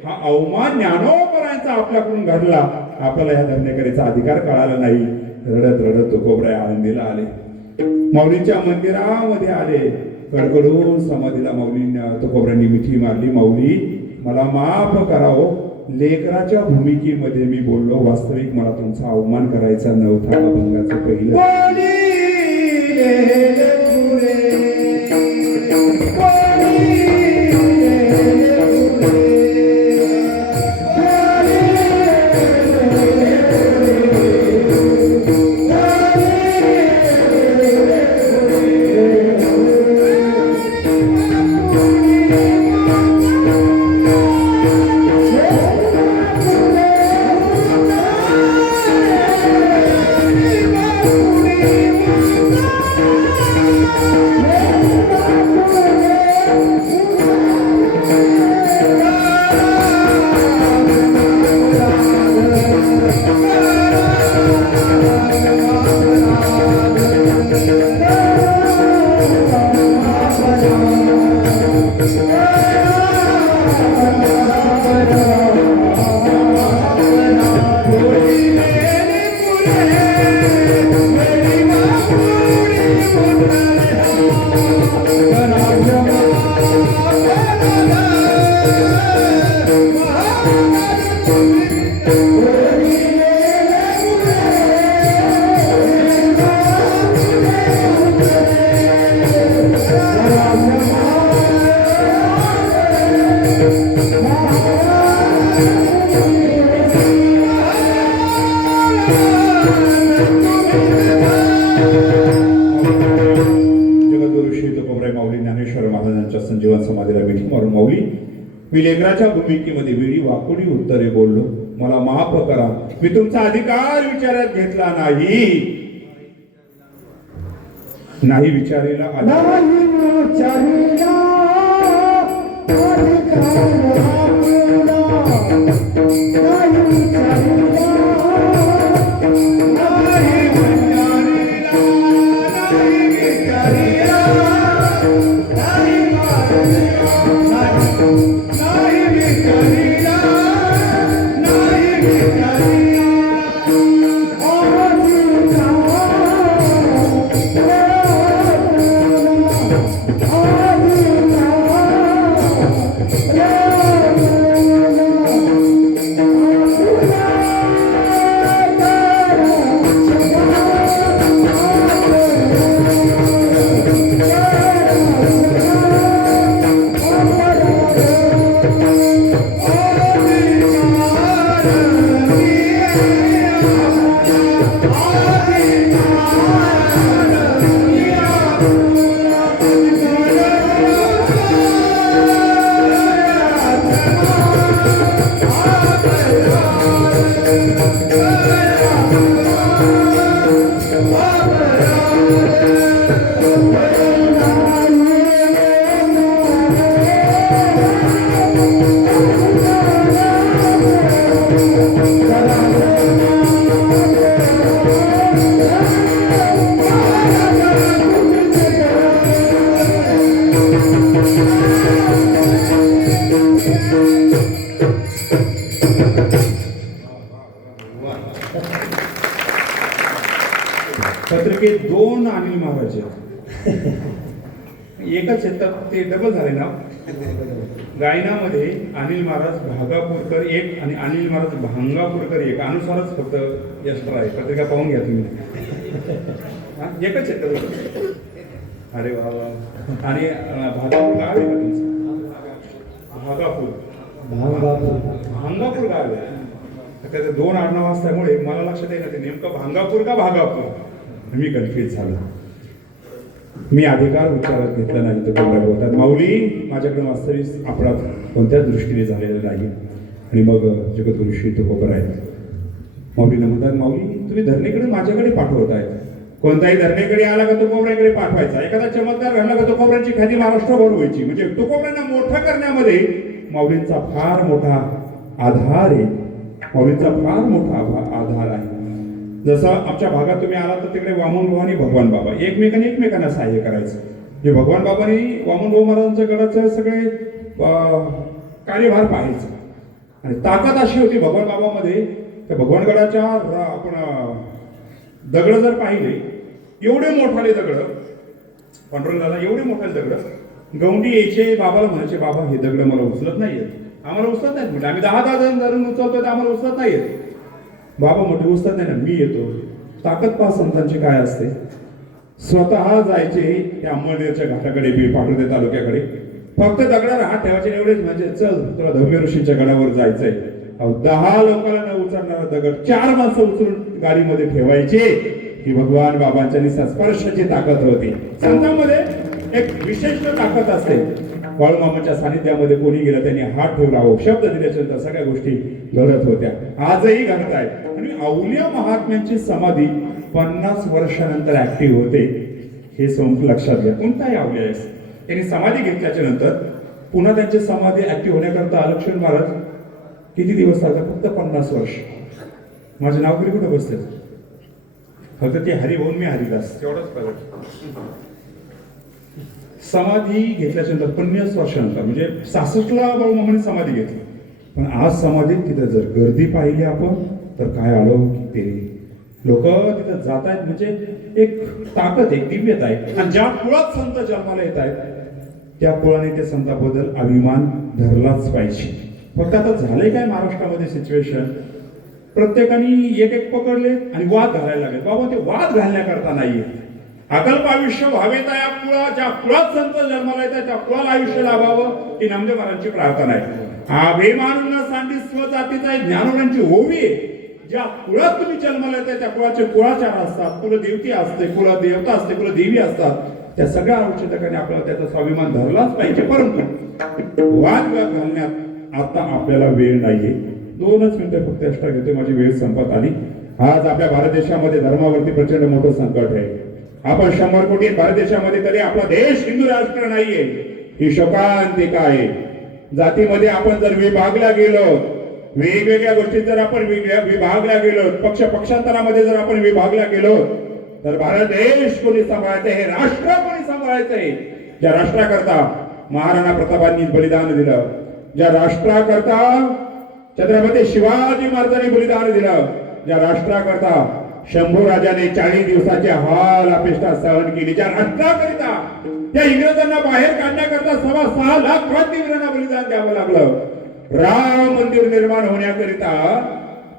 हा अवमान ज्ञानोबरायांचा आपल्याकडून घडला. आपल्याला या धरणेकरीचा अधिकार कळाला नाही. रडत रडत तुकोबराय आळंदीला आले. माऊलींच्या मंदिरामध्ये आले. कडकडून समाधीला माऊलींना तुकोबरायांनी मिठी मारली. माऊली मला माफ करावं, लेकराच्या भूमिकेमध्ये मी बोललो. वास्तविक मला तुमचा अवमान करायचा नव्हता. अभंगाचं पहिलं मारून माऊली, मी लेकराच्या भूमिकेमध्ये वेळी वाकुडी उत्तरे बोललो, मला माफ करा, मी तुमचा अधिकार विचारात घेतला नाही विचारेला आला. नाही विचारीला अधिकार आपला. नाही विचारीला पत्रिकेत 2 अनिल महाराज आहेत. एकच येतात ते डबल झाले ना. गायनामध्ये अनिल महाराज भागापूरकर एक आणि अनिल महाराज भांगापूरकर एक अनुसारच फक्त एक्स्ट्रा आहे. पत्रिका पाहून घ्या तुम्ही. एकच येतात. अरे वा वा. आणि भागापूर गाव आहे का तुमचं? भागापूर भांगापूर गाव आहे. त्याचे 2 आडनाव असल्यामुळे मला लक्षात येईल ते नेमकं भांगापूर का भागापूर, मी कन्फ्युज झालो. मी अधिकार विचारात घेतला नाही तर कोणत्या बोलतात माऊली, माझ्याकडे वास्तविक अपराध कोणत्याच दृष्टीने झालेला नाही. आणि मग जगदगुरुश्री तुकोबर आहेत. माऊलीला म्हणतात, माऊली तुम्ही धरणीकडे माझ्याकडे पाठवत आहेत. कोणताही धरणीकडे आला का तुकोबऱ्याकडे पाठवायचा. एखादा चमत्कार घडला का तुकोबऱ्यांची खादी महाराष्ट्रभर व्हायची. म्हणजे तुकोबऱ्यांना मोठं करण्यामध्ये माऊलींचा फार मोठा आधार आहे. माऊलींचा फार मोठा आधार आहे. जसं आमच्या भागात तुम्ही आला तर तिकडे वामनभाऊ आणि भगवान बाबा एकमेकांना सहाय्य करायचं. जे भगवान बाबांनी वामनभाऊ महाराजांच्या गडाचे सगळे कार्यभार पाहायचं. आणि ताकद अशी होती भगवान बाबामध्ये, त्या भगवान गडाच्या आपण दगड जर पाहिले, एवढे मोठाले दगड पांडुरंगाला, एवढे मोठाले दगड गौंडी यायचे. बाबाला म्हणायचे, बाबा हे दगड मला उचलत नाहीयेत. आम्हाला उचलत नाहीत म्हणजे आम्ही 10 जण धरून उचलतोय, आम्हाला उचलत नाहीयेत. बाबा म्हटले, उचलत नाही ना, मी येतो. ताकद पहा संतांची काय असते. स्वतः जायचे त्या अंमळनेरच्या घाटाकडे, पाटोदे तालुक्याकडे, फक्त दगडावर हात ठेवायचे. एवढेच म्हणजे चल तुला धम्य ऋषींच्या गडावर जायचंय. 10 लोकांना न उचलणारा दगड 4 माणसं उचलून गाडीमध्ये ठेवायचे. ही भगवान बाबांच्या स्पर्शाची ताकद होती. संतांमध्ये एक विशिष्ट ताकद असते. बाळूमामाच्या सानिध्यामध्ये कोणी गेलं त्यांनी हात ठेवला, शब्द दिल्याच्या सगळ्या गोष्टी घडत होत्या, आजही घडत आहेत. आणि अवलिया महात्म्यांची समाधी 50 वर्षानंतर ऍक्टिव्ह होते. हे लक्षात घ्या. कोणताही अवलिया आहे त्यांनी समाधी घेतल्याच्या नंतर पुन्हा त्यांची समाधी ऍक्टिव्ह होण्याकरता लक्ष्मण महाराज किती दिवस लागतात? फक्त 50 वर्ष. माझे नावकरी कुठं बसते? फक्त ते हरिभाऊन मी हरिदास, तेवढाच फरक. समाधी घेतल्याच्या नंतर 50 वर्षानंतर म्हणजे 66ला बाळूमामाने समाधी घेतली. पण आज समाधीत तिथं जर गर्दी पाहिली आपण तर काय आलो की ते लोक तिथं जात आहेत. म्हणजे एक ताकद, एक दिव्यता आहे. आणि ज्या कुळात संत जन्माला येत आहेत त्या कुळाने त्या संताबद्दल अभिमान धरलाच पाहिजे. फक्त आता झालंय काय महाराष्ट्रामध्ये सिच्युएशन, प्रत्येकाने एक पकडले आणि वाद घालायला लागले. बाबा ते वाद घालण्याकरता नाहीये. अकल्प आयुष्य व्हावे त्या ज्या कुळात संत जन्माला येतात त्या कुळाला आयुष्य लाभावं ही नामदेव महाराजांची प्रार्थना आहे. अभिमान सांडी स्वजातीचा ज्ञानोबांची ओवी आहे. ज्या कुळात तुम्ही जन्माला येतात त्या कुळाचे कुळाचार असतात, कुलदेवती असते, कुलदेवता असते, कुलदेवी असतात. त्या सगळ्या औषधकाने आपल्याला त्याचा स्वाभिमान धरलाच पाहिजे. परंतु वादविवाद घालण्यात आता आपल्याला वेळ नाहीये. 2च मिनिटं फक्त एक्स्ट्रा घेते, माझी वेळ संपत आली. आज आपल्या भारत देशामध्ये धर्मावरती प्रचंड मोठं संकट आहे. आपण 100 कोटी भारत देशामध्ये, तरी आपला देश हिंदू राष्ट्र नाहीये. ही शोकांतिका आहे. जातीमध्ये आपण जर विभागल्या गेलो, वेगवेगळ्या गोष्टीत जर आपण विभागल्या गेलो, पक्षांतरामध्ये जर आपण विभागल्या गेलो, तर भारत देश कोणी सांभाळायचं, हे राष्ट्र कोणी सांभाळायचंय? ज्या राष्ट्राकरता महाराणा प्रतापांनी बलिदान दिलं, ज्या राष्ट्राकरता छत्रपती शिवाजी महाराजांनी बलिदान दिलं, ज्या राष्ट्राकरता शंभू राजाने 40 दिवसाचे हाल अपेष्टा सहन केली, ज्या राष्ट्राकरिता त्या इंग्रजांना बाहेर काढण्याकरता 6.5 लाख क्रांतीवीरांना बलिदान द्यावं लागलं. राम मंदिर निर्माण होण्याकरिता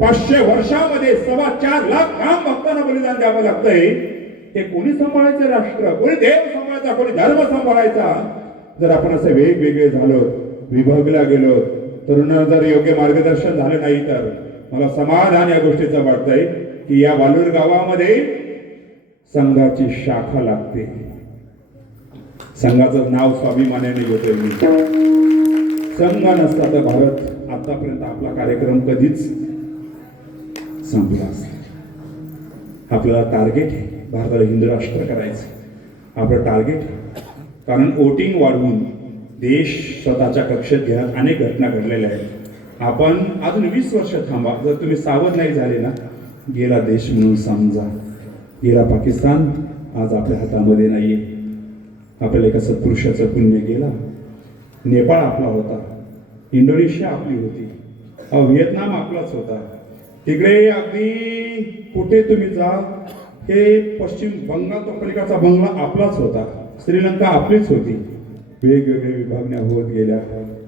500 वर्षामध्ये 4.25 लाख राम भक्तांना बलिदान द्यावं लागतंय. हे कोणी सांभाळायचं राष्ट्र? कोणी देव सांभाळायचा, कोणी धर्म सांभाळायचा? जर आपण असे वेगवेगळे झालो, विभागला गेलो, तरुणांना जर योग्य मार्गदर्शन झालं नाही, तर मला समाधान या गोष्टीचं वाटतंय की या वालूर गावामध्ये संघाची शाखा लागते. संघाचं नाव स्वाभिमानाने घेतोय मी. संघ नसता तर भारत आतापर्यंत आपला कार्यक्रम कधीच संपला असता. आपल्याला टार्गेट आहे भारताला हिंदू राष्ट्र करायचं. आपलं टार्गेट आहे. कारण वोटिंग वाढवून देश स्वतःच्या कक्षेत घेण्यात अनेक घटना घडलेल्या आहेत. आपण अजून 20 वर्ष थांबा. जर तुम्ही सावध नाही झाले ना, गेला देश म्हणून समजा. गेला पाकिस्तान आज आपल्या हातामध्ये नाहीये. आपल्याला एका सत्पुरुषाचं पुण्य गेला. नेपाळ आपला होता, इंडोनेशिया आपली होती, व्हिएतनाम आपलाच होता. तिकडे अगदी कुठे तुम्ही जा, हे पश्चिम बंगाल तो पलीकडचा बंगला आपलाच होता, श्रीलंका आपलीच होती. वेगवेगळे विभागण्या होत गेल्या.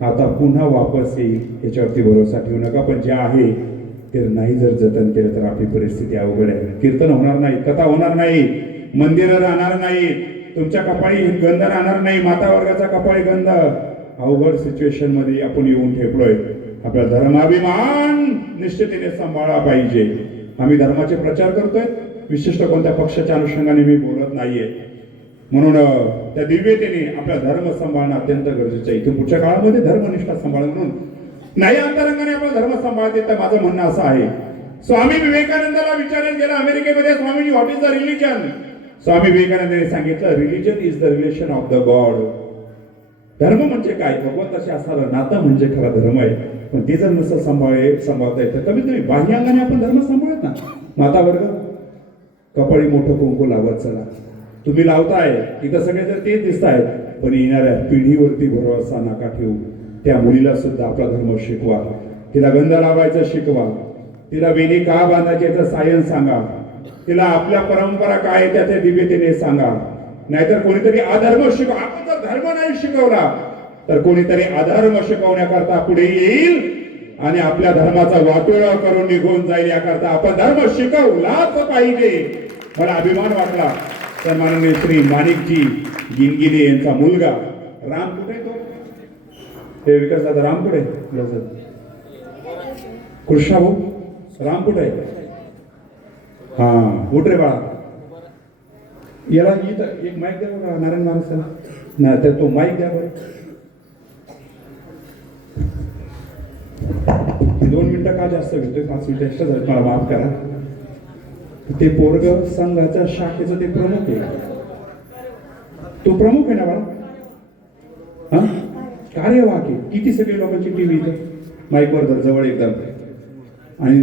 आता पुन्हा वापस येईल याच्यावरती भरोसा ठेवू नका. पण जे आहे ते नाही जर जतन केलं तर आपली परिस्थिती अवघड आहे. कीर्तन होणार नाही, कथा होणार नाही, मंदिरं राहणार नाही, तुमच्या कपाळी गंध राहणार नाही, माता वर्गाचा कपाळी गंध. अवघड सिच्युएशन मध्ये आपण येऊन ठेपलोय. आपला धर्माभिमान निश्चितीने सांभाळला पाहिजे. आम्ही धर्माचे प्रचार करतोय, विशिष्ट कोणत्या पक्षाच्या अनुषंगाने मी बोलत नाहीये. म्हणून त्या दिव्यतेने आपला धर्म सांभाळणं अत्यंत गरजेचं आहे. इथून पुढच्या काळामध्ये धर्मनिष्ठा सांभाळ, म्हणून नाही अंतरंगाने आपला धर्म सांभाळते. तर माझं म्हणणं असं आहे, स्वामी विवेकानंदाला विचारण्यात गेलं अमेरिकेमध्ये, Swamiji what is the religion? Swami विवेकानंदांनी सांगितलं, religion is the relation of the god. धर्म म्हणजे काय? भगवंताशी असणारं नातं म्हणजे खरा धर्म आहे. पण ते जर नसं सांभाळता येतं, कमीत कमी बाह्यांगाने आपण धर्म सांभाळत ना. माता वर्ग कपाळी मोठं कुंकू लावत चला. तुम्ही लावताय इथं सगळे जर तेच दिसत आहेत, पण येणाऱ्या पिढीवरती भरोसा नका ठेवू. त्या मुलीला सुद्धा आपला धर्म शिकवा, तिला गंध लावायचं शिकवा, तिला वेणी का बांधायची याचं सायन्स सांगा, तिला आपल्या परंपरा काय त्याच्या दिव्यतेने सांगा. नाहीतर कोणीतरी अधर्म शिकवा. आपण जर धर्म नाही शिकवला तर कोणीतरी अधर्म शिकवण्याकरता पुढे येईल आणि आपल्या धर्माचा वाटोळा करून निघून जाईल. याकरता आपण धर्म शिकवलाच पाहिजे. मला अभिमान वाटला तर माननीय श्री माणिकजी गिनगिने यांचा मुलगा राम, कुठे तो हे विकास दादा राम कुठे? कृष्णा भाऊ राम कुठे? हा उठ रे बाळा. याला इथं एक माईक द्या बघा नारायण माणसाला. नाही तर तो माईक द्या बरं. 2 मिनिटं का जास्त घेतोय? 5 मिनिटं एक्स्ट्रा झालं, मला माफ करा. ते पोरग संघाच्या शाखेचं ते प्रमुख आहे. तो प्रमुख आहे ना बाळा. हा कार्यवाह आहे. किती सगळे लोकांची टीव्ही इथं माईकवर धर जवळ एकदम. आणि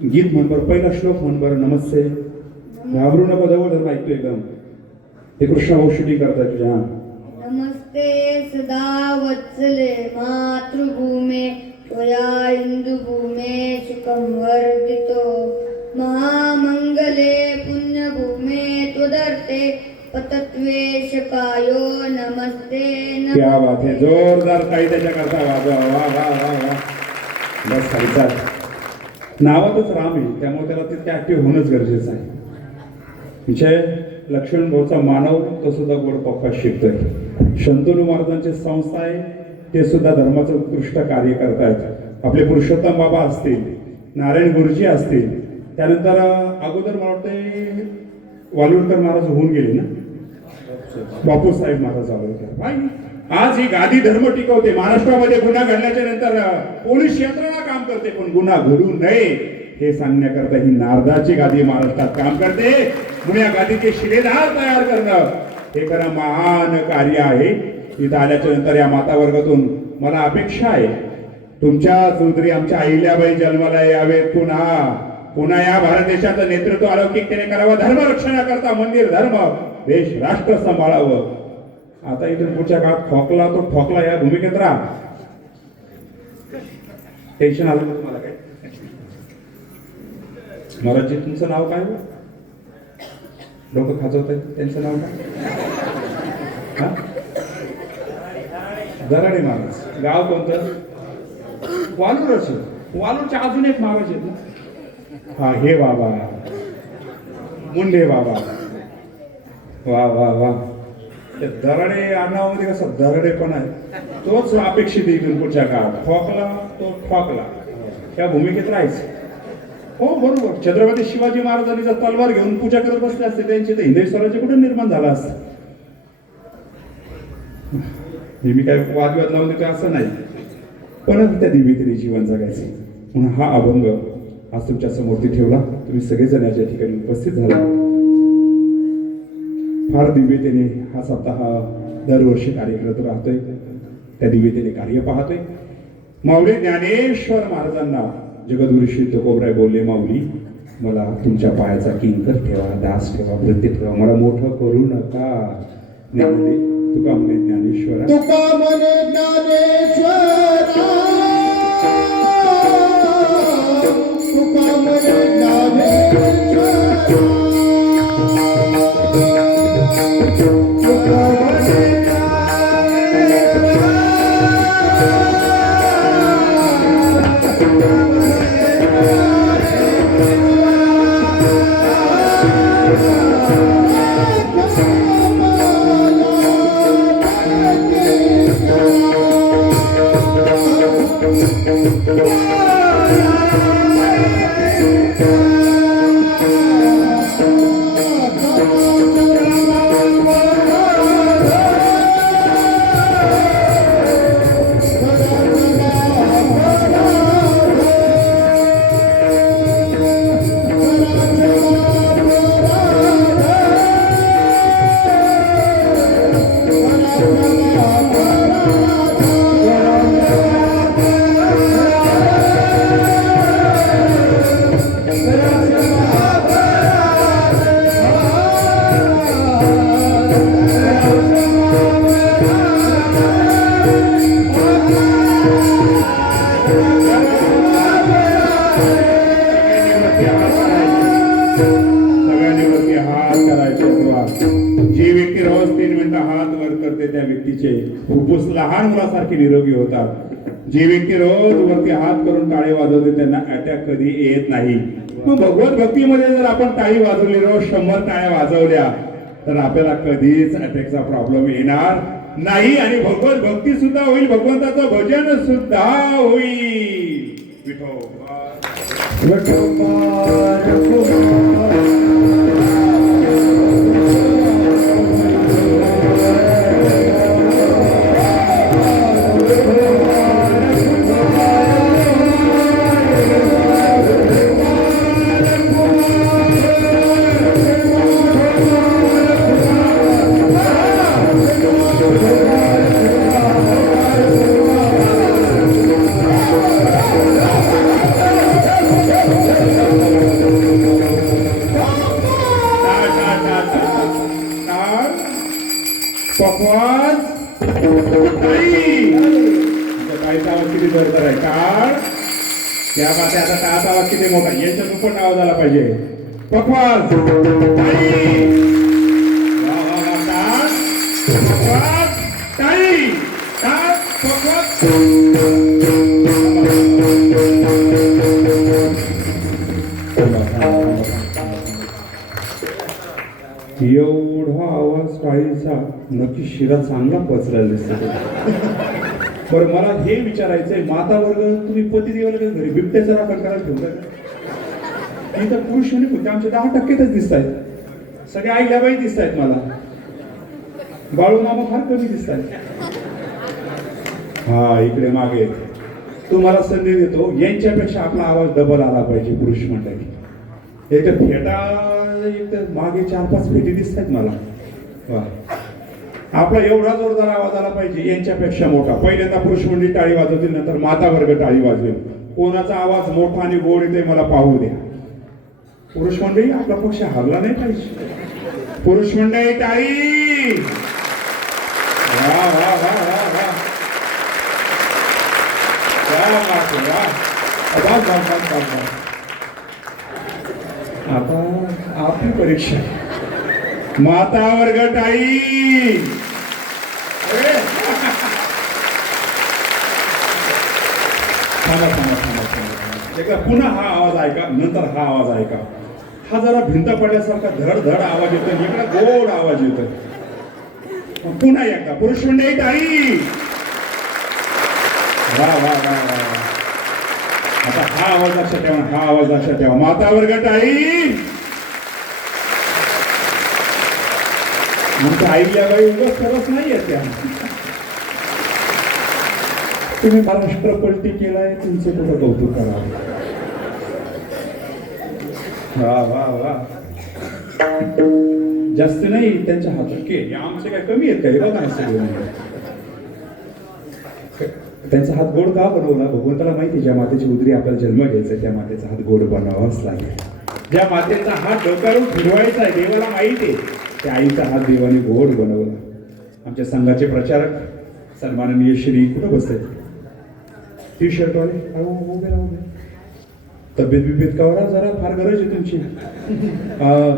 गीत म्हण बरं, पहिला श्लोक म्हण बरं. नमस्ते. घाबरू नको, जवळ धर ऐकतो एकदम. ते कृष्णा भाऊ शूटिंग करताय तुझ्या. नमस्ते सदा वत्सले मातृभूमे त्वया इंदुभूमे सुखं वर्धितो महामंगले पुण्यभूमे त्वदर्थे पतत्वेशकायो नमस्ते क्या बात है. जोरदार ताई त्याच्या करता वाजवा. वा वा वा वा. बस खाली चाल. नावातच राम आहे त्यामुळे त्याला तिथे ऍक्टिव्ह होणंच गरजेचं आहे. विषय लक्ष्मण भाऊचा मानव तो सुद्धा गोड पप्पा शिकतोय. शंतनू महाराजांची संस्था आहे, ते सुद्धा धर्माचं उत्कृष्ट कार्य करतायत. आपले पुरुषोत्तम बाबा असतील, नारायण गुरुजी असतील, त्यानंतर अगोदर मला वाटते वालुरकर महाराज होऊन गेले ना, बापूसाहेब महाराज आले होते. आज ही गादी धर्म टिकवते. महाराष्ट्रामध्ये गुन्हा घडल्याच्या नंतर पोलीस यंत्रणा काम करते, पण गुन्हा घडू नये हे सांगण्याकरता ही नारदाची गादी महाराष्ट्रात काम करते. म्हणून या गादीचे शिलेदार तयार करणं हे खरं महान कार्य आहे. इथं आल्याच्या नंतर या माता वर्गातून मला अपेक्षा आहे तुमच्या जोदरी आमच्या अहिल्याबाई जन्माला यावेत. पुन्हा या भारत देशाचं नेतृत्व अलौकिकतेने करावं. धर्मरक्षणाकरता मंदिर धर्म देश राष्ट्र सांभाळावं. आता इथून पुढच्या काळात ठोकला तो ठोकला या भूमिकेत राहा. टेन्शन आलं का तुम्हाला काय? महाराज तुमचं नाव काय हो? डोकं खाजवत आहेत त्यांचं नाव काय? दराडे महाराज. गाव कोणतं? वालूर असेल. वालूरचे अजून एक महाराज आहेत ना. हा हे बाबा मुंडे बाबा. वा वा वा. दराडे आडनावामध्ये कसं दराडे पण आहे तोच अपेक्षित इथून पुढच्या काळात. ठोकला तो ठोकला त्या भूमिकेत राहायचं. हो बरोबर. छत्रपती शिवाजी महाराजांनी जर तलवार घेऊन पूजा करत बसले असते त्यांची तर हिंदवी स्वराज्य कुठे निर्माण झाला असतं. मी काय वादविवाद लावून देतो असं नाही, पण त्या दिव्यतेने जीवन जगायचे. म्हणून हा अभंग आज तुमच्या समोर ठेवला. तुम्ही सगळेजण याच्या ठिकाणी उपस्थित झाला. फार दिव्यतेने हा सप्ताह दरवर्षी कार्यरत राहतोय. त्या दिव्यतेने कार्य पाहतोय. माऊली ज्ञानेश्वर महाराजांना जगद्गुरु श्री तुकोबराय बोलले, माऊली मला तुमच्या पायाचा किंकर ठेवा, दास ठेवा, वृत्ती ठेवा, मला मोठं करू नका. ज्ञानदे तुका म्हणे ज्ञानेश्वरा, तुका म्हणे ज्ञानेश्वरा, तुका म्हणे ज्ञानेश्वरा, तुका म्हणे त्या व्यक्तीचे फुफ्फुस लहान मुलासारखे निरोगी होतात. जे व्यक्ती रोज वरती हात करून टाळी वाजवते त्यांना अटॅक कधी येत नाही. मग भगवत भक्तीमध्ये जर आपण टाळी वाजवली, रोज 100 टाळ्या वाजवल्या तर आपल्याला कधीच अटॅकचा प्रॉब्लेम येणार नाही. आणि भगवत भक्ती सुद्धा होईल, भगवंताचं भजन सुद्धा होईल. टाळीचा आवाज किती जोरदार आहे. टाळ त्या बाते आता टाळाचा आवाज किती मोठा, याच्या दुप्पट आवाज आला पाहिजे. पखवाज टाळी, टाळ पखवाज टाळी, टाळ पखवाज. एवढा आवाज टाळीचा नक्की शिरा चांगला पचलेला दिसतो. बरं मला हे विचारायचंय, माता वर्ग तुम्ही पतिदेवाला घरी बिबट्याचा राखण करायला ठेवताय का? इथं पुरुष आणि फक्त आमचे 10%च दिसत आहेत. सगळे आईल्याबाई दिसत आहेत मला. बाळूमामा फार कमी दिसत आहेत. हा इकडे मागे तुम्हाला संधी देतो, यांच्यापेक्षा आपला आवाज डबल आला पाहिजे पुरुष मंडळी. एक तर फेटा, एक तर मागे 4-5 फेटी दिसत आहेत मला. वा, आपला एवढा जोरदार आवाज आला पाहिजे यांच्यापेक्षा मोठा. पहिल्यांदा पुरुष मंडळी टाळी वाजवतील, नंतर माता वर्ग टाळी वाजवेल. कोणाचा आवाज मोठा आणि गोड येते मला पाहू द्या. पुरुष मंडळी आपला पक्ष हरला नाही पाहिजे. पुरुष मंडळी टाळी. वा वा वा वा वा, आता आपली परीक्षा. माता वर्ग टाळी. थांबा थांबा थांबा थांबा, एकदा पुन्हा हा आवाज ऐका, नंतर हा आवाज ऐका. हा जरा भिंत पडल्यासारखा धड धड आवाज येतो, इकडे गोड आवाज येतो. पुन्हा एकदा पुरुष मंडळी टाळी. वा वा वा वा. आता हा आवाज लक्षात ठेवा, हा आवाज लक्षात ठेवा. माता वर्ग टाळी. म्हणजे आईल्या बाई उगाच सरस नाही आहे त्या. तुम्ही महाराष्ट्र पलटी केलाय, तुमचं कुठं कौतुक करावं. वा वा वा. जास्त नाही त्यांच्या हातात के, आमचे काय कमी आहेत काय बघा. सगळे त्यांचा हात गोड का बनवला भगवंताला माहिती. ज्या मातेची उदरी आपल्याला जन्म घ्यायचा त्या मातेचा हात गोड बनवावाच लागेल. ज्या मातेचा हात डोक्यावरून फिरवायचा आहे देवाला माहिती आहे, त्या आईचा हात देवाने गोड बनवला. आमच्या संघाचे प्रचारक सन्माननीय श्री कुठं बसतात टी शर्ट वाले, उभे राहू. तब्येत बिब्येत कवरा जरा, फार गरज आहे तुमची.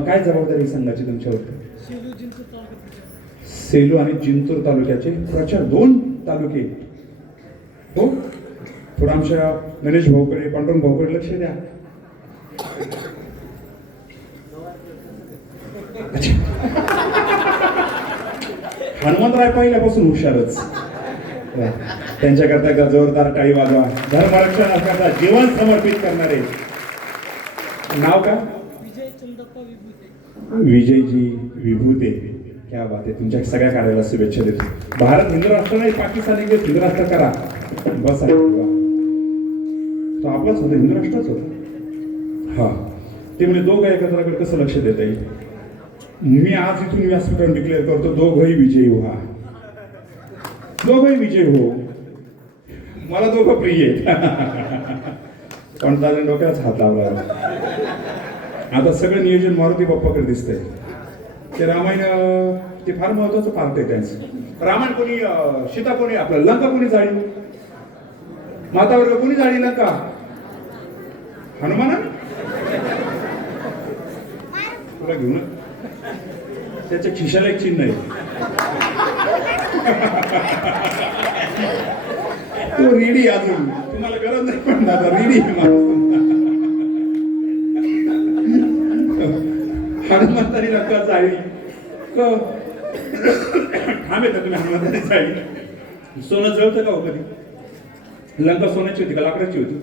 काय जबाबदारी संघाची तुमच्यावर? सेलू आणि जिंतूर तालुक्याचे प्रचार, 2 तालुके. हो, थोडं आमच्या गणेश भाऊकडे, पांडुरंग भाऊकडे लक्ष द्या. हनुमंतराय पहिल्यापासून हुशारच. त्यांच्याकरता जोरदार टाळी वाजवा. धर्मरक्षणाकरता जीवन समर्पित करणारे. नाव का? विजयजी विभूते. क्या बात आहे. तुमच्या सगळ्या कार्याला शुभेच्छा देतो. भारत हिंदू राष्ट्र नाही, पाकिस्तान एक हिंदू राष्ट्र करा. बस आहे तो आपलाच होता, हिंदू राष्ट्रच होता. हा, ते म्हणजे दोघं एकत्राकडे कसं लक्ष देता येईल. मी आज इथून व्यासपीठावर डिक्लेअर करतो, दोघंही विजयी व्हा. दोघंही विजयी हो. मला दोघं प्रिय आहेत. पण दादा डोक्यालाच हात लावला. आता सगळं नियोजन मारुती बाप्पाकडे दिसतंय. ते रामायण ते फार महत्वाचं पार्ट आहे त्यांचं. रामायण कोणी, सीता कोणी, आपलं लंका कोणी जाळी, माता वर्ग कोणी जाळी लंका? हनुमानाने. तुला घेऊन त्याच्या खिशाला एक चिन्ह आहे. तो रेडी अजून तुम्हाला गरज नाही, पण दादा रेडी हनुमंतानी लंका जाळी. थांब येतं तुम्ही हनुमंतानी जाळी. सोनं जळतं का हो कधी? लंका सोन्याची होती का लाकडाची होती?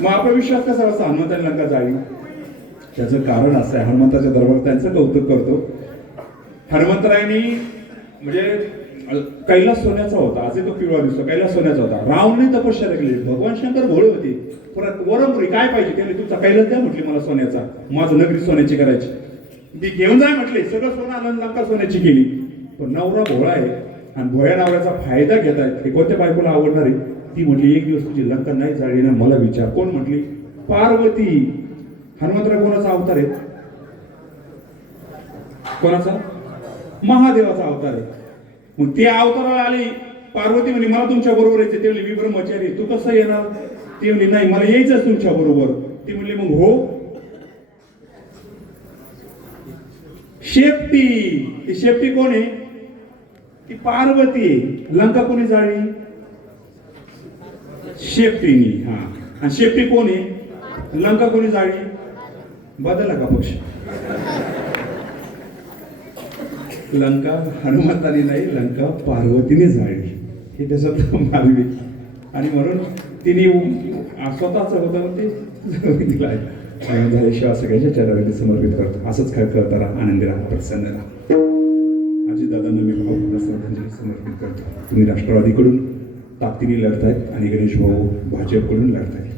मग आपला विश्वास कसा असता हनुमंतानी लंका जाळी? त्याचं कारण असं आहे, हनुमंताच्या दरबारात त्यांचं कौतुक करतो. हनुमंतरायांनी म्हणजे कैलास सोन्याचा होता, आज तो पिवळा दिसतो. कैलास सोन्याचा होता. रावणने तपश्चर्या केली. भगवान शंकर भोळे होते. परत वरंपुरी काय पाहिजे त्याने, तुमचा कैलास द्या म्हटली मला सोन्याचा, माझं नगरी सोन्याची करायची. ती घेऊन जाय म्हटली. सगळं सोनं आलं, लंका सोन्याची केली. पण नवरा भोळा आहे आणि भोळ्या नवऱ्याचा फायदा घेत आहेत. हे कोणत्या बायकोला आवडणार आहे? ती म्हटली एक दिवस तुझी लंका नाही जाळली ना मला विचार. कोण म्हटली? पार्वती. हनुमंतराव कोणाचा अवतार आहे? कोणाचा? महादेवाचा अवतार आहे. मग त्या अवताराला आली पार्वती म्हणे मला तुमच्या बरोबर यायचं. ते म्हणले मी ब्रह्मचारी, तू कसं येणार? ते म्हणले नाही मला यायचंच तुमच्या बरोबर. ते म्हणले मग हो. शेपटी. ती शेपटी कोण आहे? ती पार्वती आहे. लंका कोणी जाळली? शेपटीनी. हा, आणि शेपटी कोण आहे? लंका कोणी जाळली? बदलला का पक्ष? लंका हनुमंतानी नाही, लंका पार्वतीने जाळली. हे त्याच्यात मानवी. आणि म्हणून तिने स्वतःच होतं ते दिलाय. झाल्याशिवाय सगळ्याच्या चरणावरती समर्पित करतो. असंच काय करता राहा, आनंदी राहा, प्रसन्न राहा. अजितदादांना मी भावपूर्ण श्रद्धांजली समर्पित करतो. तुम्ही राष्ट्रवादीकडून ताकदीने लढतायत आणि गणेश भाऊ भाजपकडून लढतायत.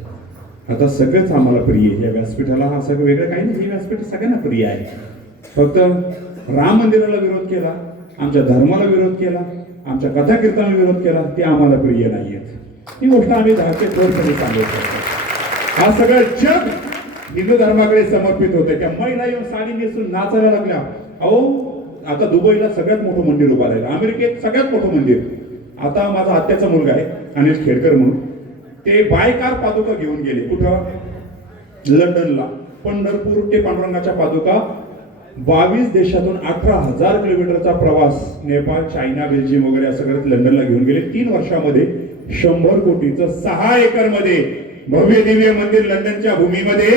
आता सगळंच आम्हाला प्रिय आहे. या व्यासपीठाला हा सगळं वेगळं काही नाही. हे व्यासपीठ सगळ्यांना प्रिय आहे. फक्त राम मंदिराला विरोध केला, आमच्या धर्माला विरोध केला, आमच्या कथा कीर्तनाला विरोध केला, ते आम्हाला प्रिय नाही आहेत. ही गोष्ट आम्ही 10 ते 2 सांगू शकतो. हा सगळं जग हिंदू धर्माकडे समर्पित होते. त्या महिला येऊन साडी नेसून नाचायला लागल्या. अहो, आता दुबईला सगळ्यात मोठं मंदिर उभा राहिलं, अमेरिकेत सगळ्यात मोठं मंदिर. आता माझा आत्याचा मुलगा आहे अनिल खेडकर म्हणून, ते बायकार पादुका घेऊन गेले. कुठं? लंडनला. पंढरपूर ते पांडुरंगाच्या पादुका 22 देशातून 18,000 किलोमीटरचा प्रवास, नेपाळ, चायना, बेल्जियम वगैरे असं करत लंडनला घेऊन गेले. 3 वर्षामध्ये 100 कोटीचं 6 एकर मध्ये भव्य दिव्य मंदिर लंडनच्या भूमीमध्ये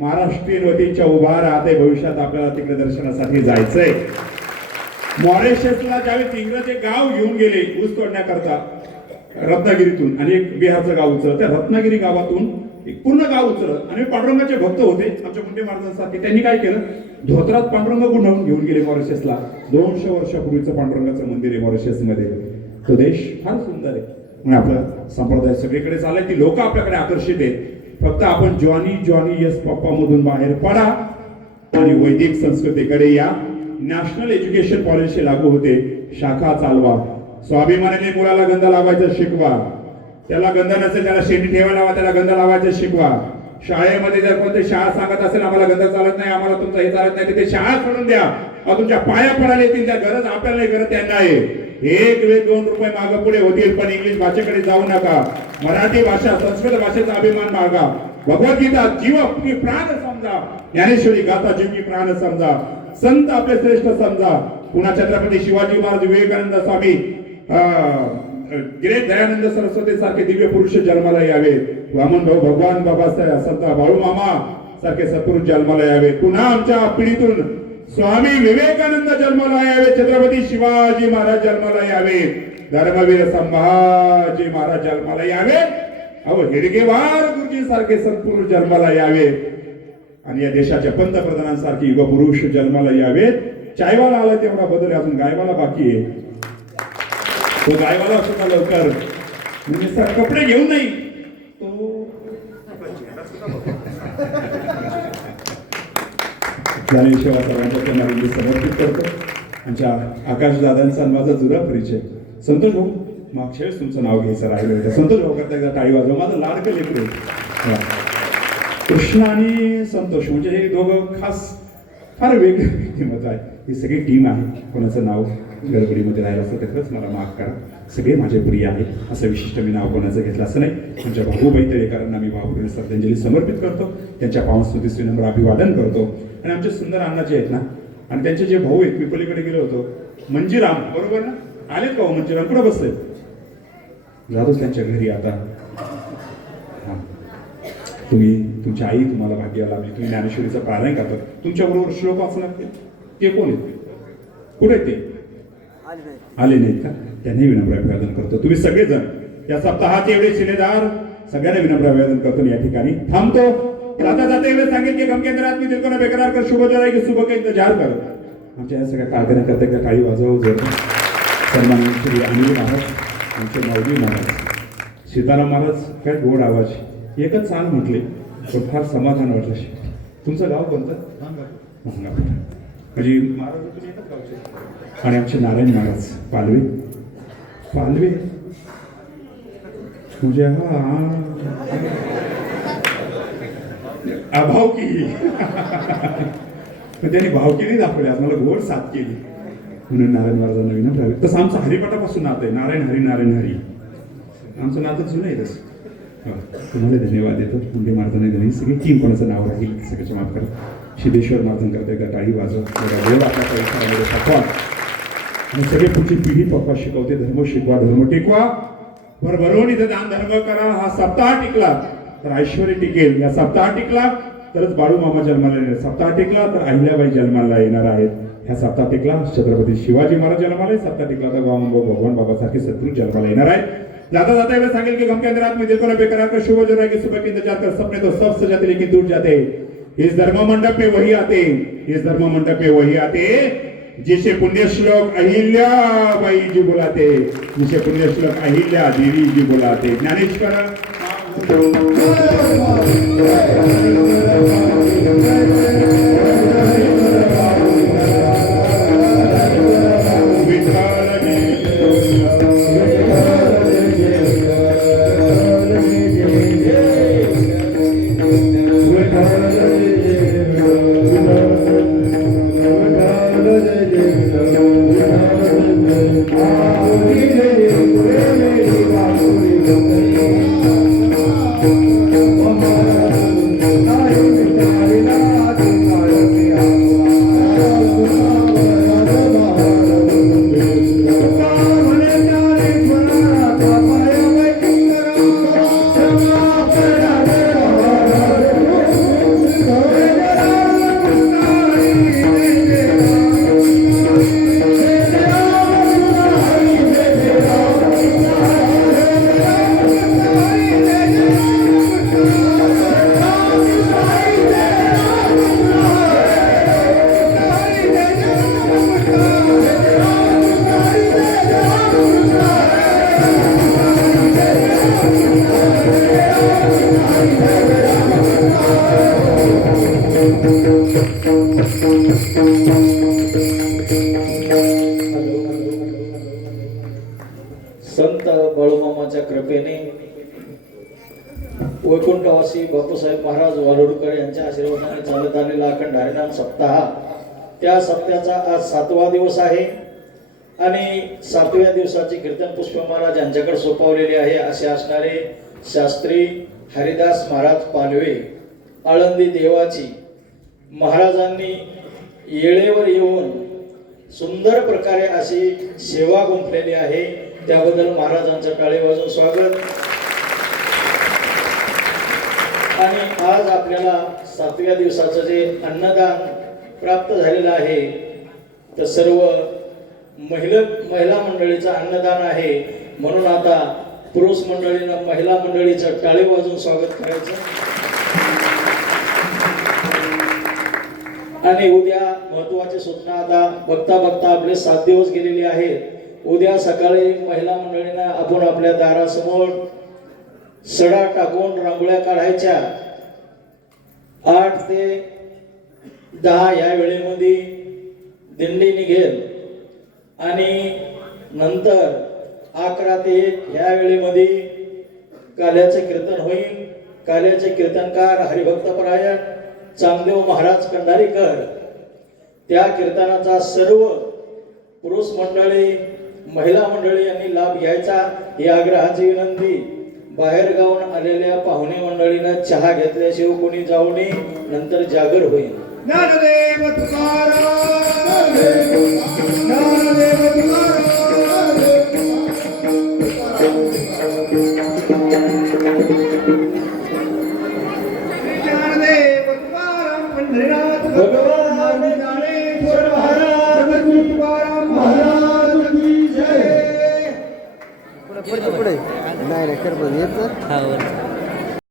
महाराष्ट्रीयन वतीच्या उभा राहते. भविष्यात आपल्याला तिकडे दर्शनासाठी जायचंय. मॉरिशसला ज्यावेळेस इंग्रज एक गाव घेऊन गेले ऊस तोडण्याकरता रत्नागिरीतून, आणि एक बिहारचं गाव उचललं. त्या रत्नागिरी गावातून एक पूर्ण गाव उचललं. आणि पांडुरंगाचे भक्त होते आमच्या मुंडे महाराजांसारखे. त्यांनी काय केलं? धोत्रात पांडुरंग गुंडाळून घेऊन गेले मॉरिशसला. 200 वर्षापूर्वीचं पांडुरंगाचं मंदिर आहे मॉरिशसमध्ये. तो देश फार सुंदर आहे. म्हणून आपला संप्रदाय सगळीकडे चाललाय. ती लोक आपल्याकडे आकर्षित आहेत. फक्त आपण जॉनी यस पप्पा मधून बाहेर पडा आणि वैदिक संस्कृतीकडे या. नॅशनल एज्युकेशन पॉलिसी लागू होते. शाखा चालवा. स्वाभिमानाने मुलाला गंध लावायचं शिकवा. त्याला गंध नसेल त्याला शेंडी ठेवायला लावा, त्याला गंध लावायचं शिकवा. शाळेमध्ये जर कोणते शाळा सांगत असेल आम्हाला गंध चालत नाही, आम्हाला तुमचं हे चालत नाही, ते शाळा सोडून द्या. तुमच्या पाया पडायला येतील. त्या गरज आपल्याला नाही, गरज त्यांना आहे. 1 वेळ 2 रुपये मागे पुढे होतील, पण इंग्लिश भाषेकडे जाऊ नका. मराठी भाषा, संस्कृत भाषेचा अभिमान बाळगा. भगवद्गीता जीव की प्राण समजा. ज्ञानेश्वरी गाथा जीव की प्राण समजा. संत आपले श्रेष्ठ समजा. पुन्हा छत्रपती शिवाजी महाराज, विवेकानंद स्वामी, गिरीश दयानंद सरस्वती सारखे दिव्य पुरुष जन्माला यावे. वामन भाऊ भगवान बाबासाहेब, संत बाळू मामा सारखे सत्पुरुष जन्माला यावे. पुन्हा आमच्या पिढीतून स्वामी विवेकानंद जन्माला यावे. छत्रपती शिवाजी महाराज जन्माला यावे. धर्मवीर संभाजी महाराज जन्माला यावे. अहो, हेडगेवार गुरुजी सारखे सत्पुरुष जन्माला यावे. आणि या देशाच्या पंतप्रधानांसारखे युगपुरुष जन्माला यावेत. चायवाला आला तेवढा बदल, अजून गायवाला बाकी आहे. तो गायवाला सुद्धा लवकर म्हणजे सर कपडे घेऊन नाही तो ज्ञानेश्वर सर्वांच्या त्यांना मी समर्पित करतो. आमच्या आकाश दादांचा माझा जुना परिचय. संतोष भाऊ, मागच्या वेळेस तुमचं नाव घ्यायचं राहिलं होतं. संतोष भाऊ करता एकदा टाळी वाजवा. माझं लाडकं लेकरू. कृष्ण आणि संतोष म्हणजे हे दोघं खास फार वेगळी व्यक्तिमत्व आहे. ही सगळी टीम आहे. कोणाचं नाव गडबडीमध्ये राहिलं असतं तर खरंच मला माफ करा. सगळे माझे प्रिय आहेत. असं विशिष्ट मी नाव कोणाचं घेतलं असं नाही. आमच्या भाऊबाई तळेकरांना मी भावपूर्ण श्रद्धांजली समर्पित करतो. त्यांच्या पावनस्तुतीस विनम्र अभिवादन करतो. आणि आमचे सुंदर अण्णा जे आहेत ना, आणि त्यांचे जे भाऊ आहेत, मी पलीकडे गेलो होतो, मंजीराम, बरोबर ना? आलेत का हो मंजीराम? कुठं बसले? जातोच त्यांच्या घरी आता. हां, तुम्ही, तुमची आई तुम्हाला भाग्याला लाभली. तुम्ही ज्ञानेश्वरीचं पारायण करता. तुमच्याबरोबर श्लोक वाचणार ते कोण आहेत? कुठे आहेत ते? आले नाहीत का? त्यांनी विनम्र अभिवादन करतो. तुम्ही सगळेजण या सप्ताहाचे एवढे शिलेदार, सगळ्यांना विनम्र अभिवादन करतो. या ठिकाणी थांबतो. जाता जाता एवढे सांगेल की गम केंद्रात मी दिलकोना बेकरार कर, शुभ जरा की शुभ का इंतजार कर. आमच्या या सगळ्या कारखान्या करता एकदा टाळी वाजवा. जर सन्माननीय श्री अनिल महाराज, आमचे माऊली महाराज, सीताराम महाराज, काय गोड आवाज. एकच चाल म्हटले पण फार समाधान वाटलं. तुमचं गाव कोणतं? भांगापूर. म्हणजे महाराज तुम्ही एकच गावचे. आणि आमचे नारायण महाराज पालवे. पालवे म्हणजे भावकी. त्यांनी भावकीने दाखवली. आज मला गोड साथ केली म्हणून नारायण महाराजांना विनम्र हवे. तसं आमचं हरिपाठापासून नातं आहे. नारायण हरी नारायण हरी आमचं नातं जुनं आहे. तसं तुम्हाला धन्यवाद देतो. मुंडे महाराजांनी धन्यवाद. सगळी टीम कोणाचं नाव राहील सगळ्याच्या माफ करा. सिद्धेश्वर महाराजांकरता एकदा टाळी वाजवा. देव आपल्या परिसरामध्ये साठवा. आणि सगळे पुढची पिढी पप्पा शिकवते. धर्म शिकवा, धर्म टिकवा. भरभरून इथं दान धर्म करा. हा सप्ताह टिकला तर ऐश्वर्य टिकेल. या सप्ताह टिकला तरच बाळू मामा जन्माला येणार. सप्ताह टिकला तर अहिल्याबाई जन्माला येणार आहेत. ह्या सप्ताह टिकला छत्रपती शिवाजी महाराज जन्माला आहे. सप्ताह टिकला तर भगवान बाबासारखे सत्पुरुष जन्माला येणार आहेत. जाता जाता एवढं सांगेल की गम के अंदर में दिल को बेकरार कर, शुभ जो रहेगी सुबह के इंतजार कर. सपने तो सब सजाते लेकिन दूर जाते. इस धर्म मंडप में वही आते. इस धर्म मंडप में वही आते जिसे पुण्यश्लोक अहिल्याबाई जी बुलाते, जिसे पुण्यश्लोक अहिल्या देवी जी बुलाते. ज्ञानेश्वर संत बाळूमामाच्या कृपेने वैकुंठवासी बापूसाहेब महाराज वालोडकर यांच्या आशीर्वादाने चालत आलेला अखंड हरिनाम सप्ताह, त्या सप्त्याचा आज 7वा दिवस आहे आणि 7व्या दिवसाची कीर्तन पुष्पमाला ज्यांच्याकडे सोपवलेली आहे असे असणारे शास्त्री हरिदास महाराज पालवे आळंदी देवाची महाराजांनी येळेवर येऊन सुंदर प्रकारे अशी सेवा गुंफलेली आहे. त्याबद्दल महाराजांचं टाळे वाजून स्वागत. आणि आज आपल्याला 7व्या दिवसाचं जे अन्नदान प्राप्त झालेलं आहे तर सर्व महिला मंडळीचं अन्नदान आहे, म्हणून आता पुरुष मंडळीनं महिला मंडळीचं टाळे वाजून स्वागत करायचं. आणि उद्या महत्वाची सूचना, आता बघता बघता आपले 7 दिवस गेलेले आहेत. उद्या सकाळी महिला मंडळींना आपण आपल्या दारासमोर सडा टाकून रांगोळ्या काढायच्या. 8 ते 10 या वेळेमध्ये दिंडी निघेल आणि नंतर 11 ते 1 या वेळेमध्ये काल्याचे कीर्तन होईल. काल्याचे कीर्तनकार हरिभक्तपरायण चांगदेव महाराज कंधारीकर, त्या कीर्तनाचा सर्व पुरुष मंडळी महिला मंडळी यांनी लाभ घ्यायचा ही आग्रहाची विनंती. बाहेर गावून आलेल्या पाहुणे मंडळीनं चहा घेतल्याशिवाय कोणी जाऊ नये, नंतर जागर होईल. ज्ञानदेव तुकाराम, ज्ञानदेव तुकाराम. ज्ञानदेव तुकाराम पंढरीनाथ भगवान ज्ञानेश्वर महाराज तुकाराम महाराज की जय. पुढे नाही रे कर बघ येत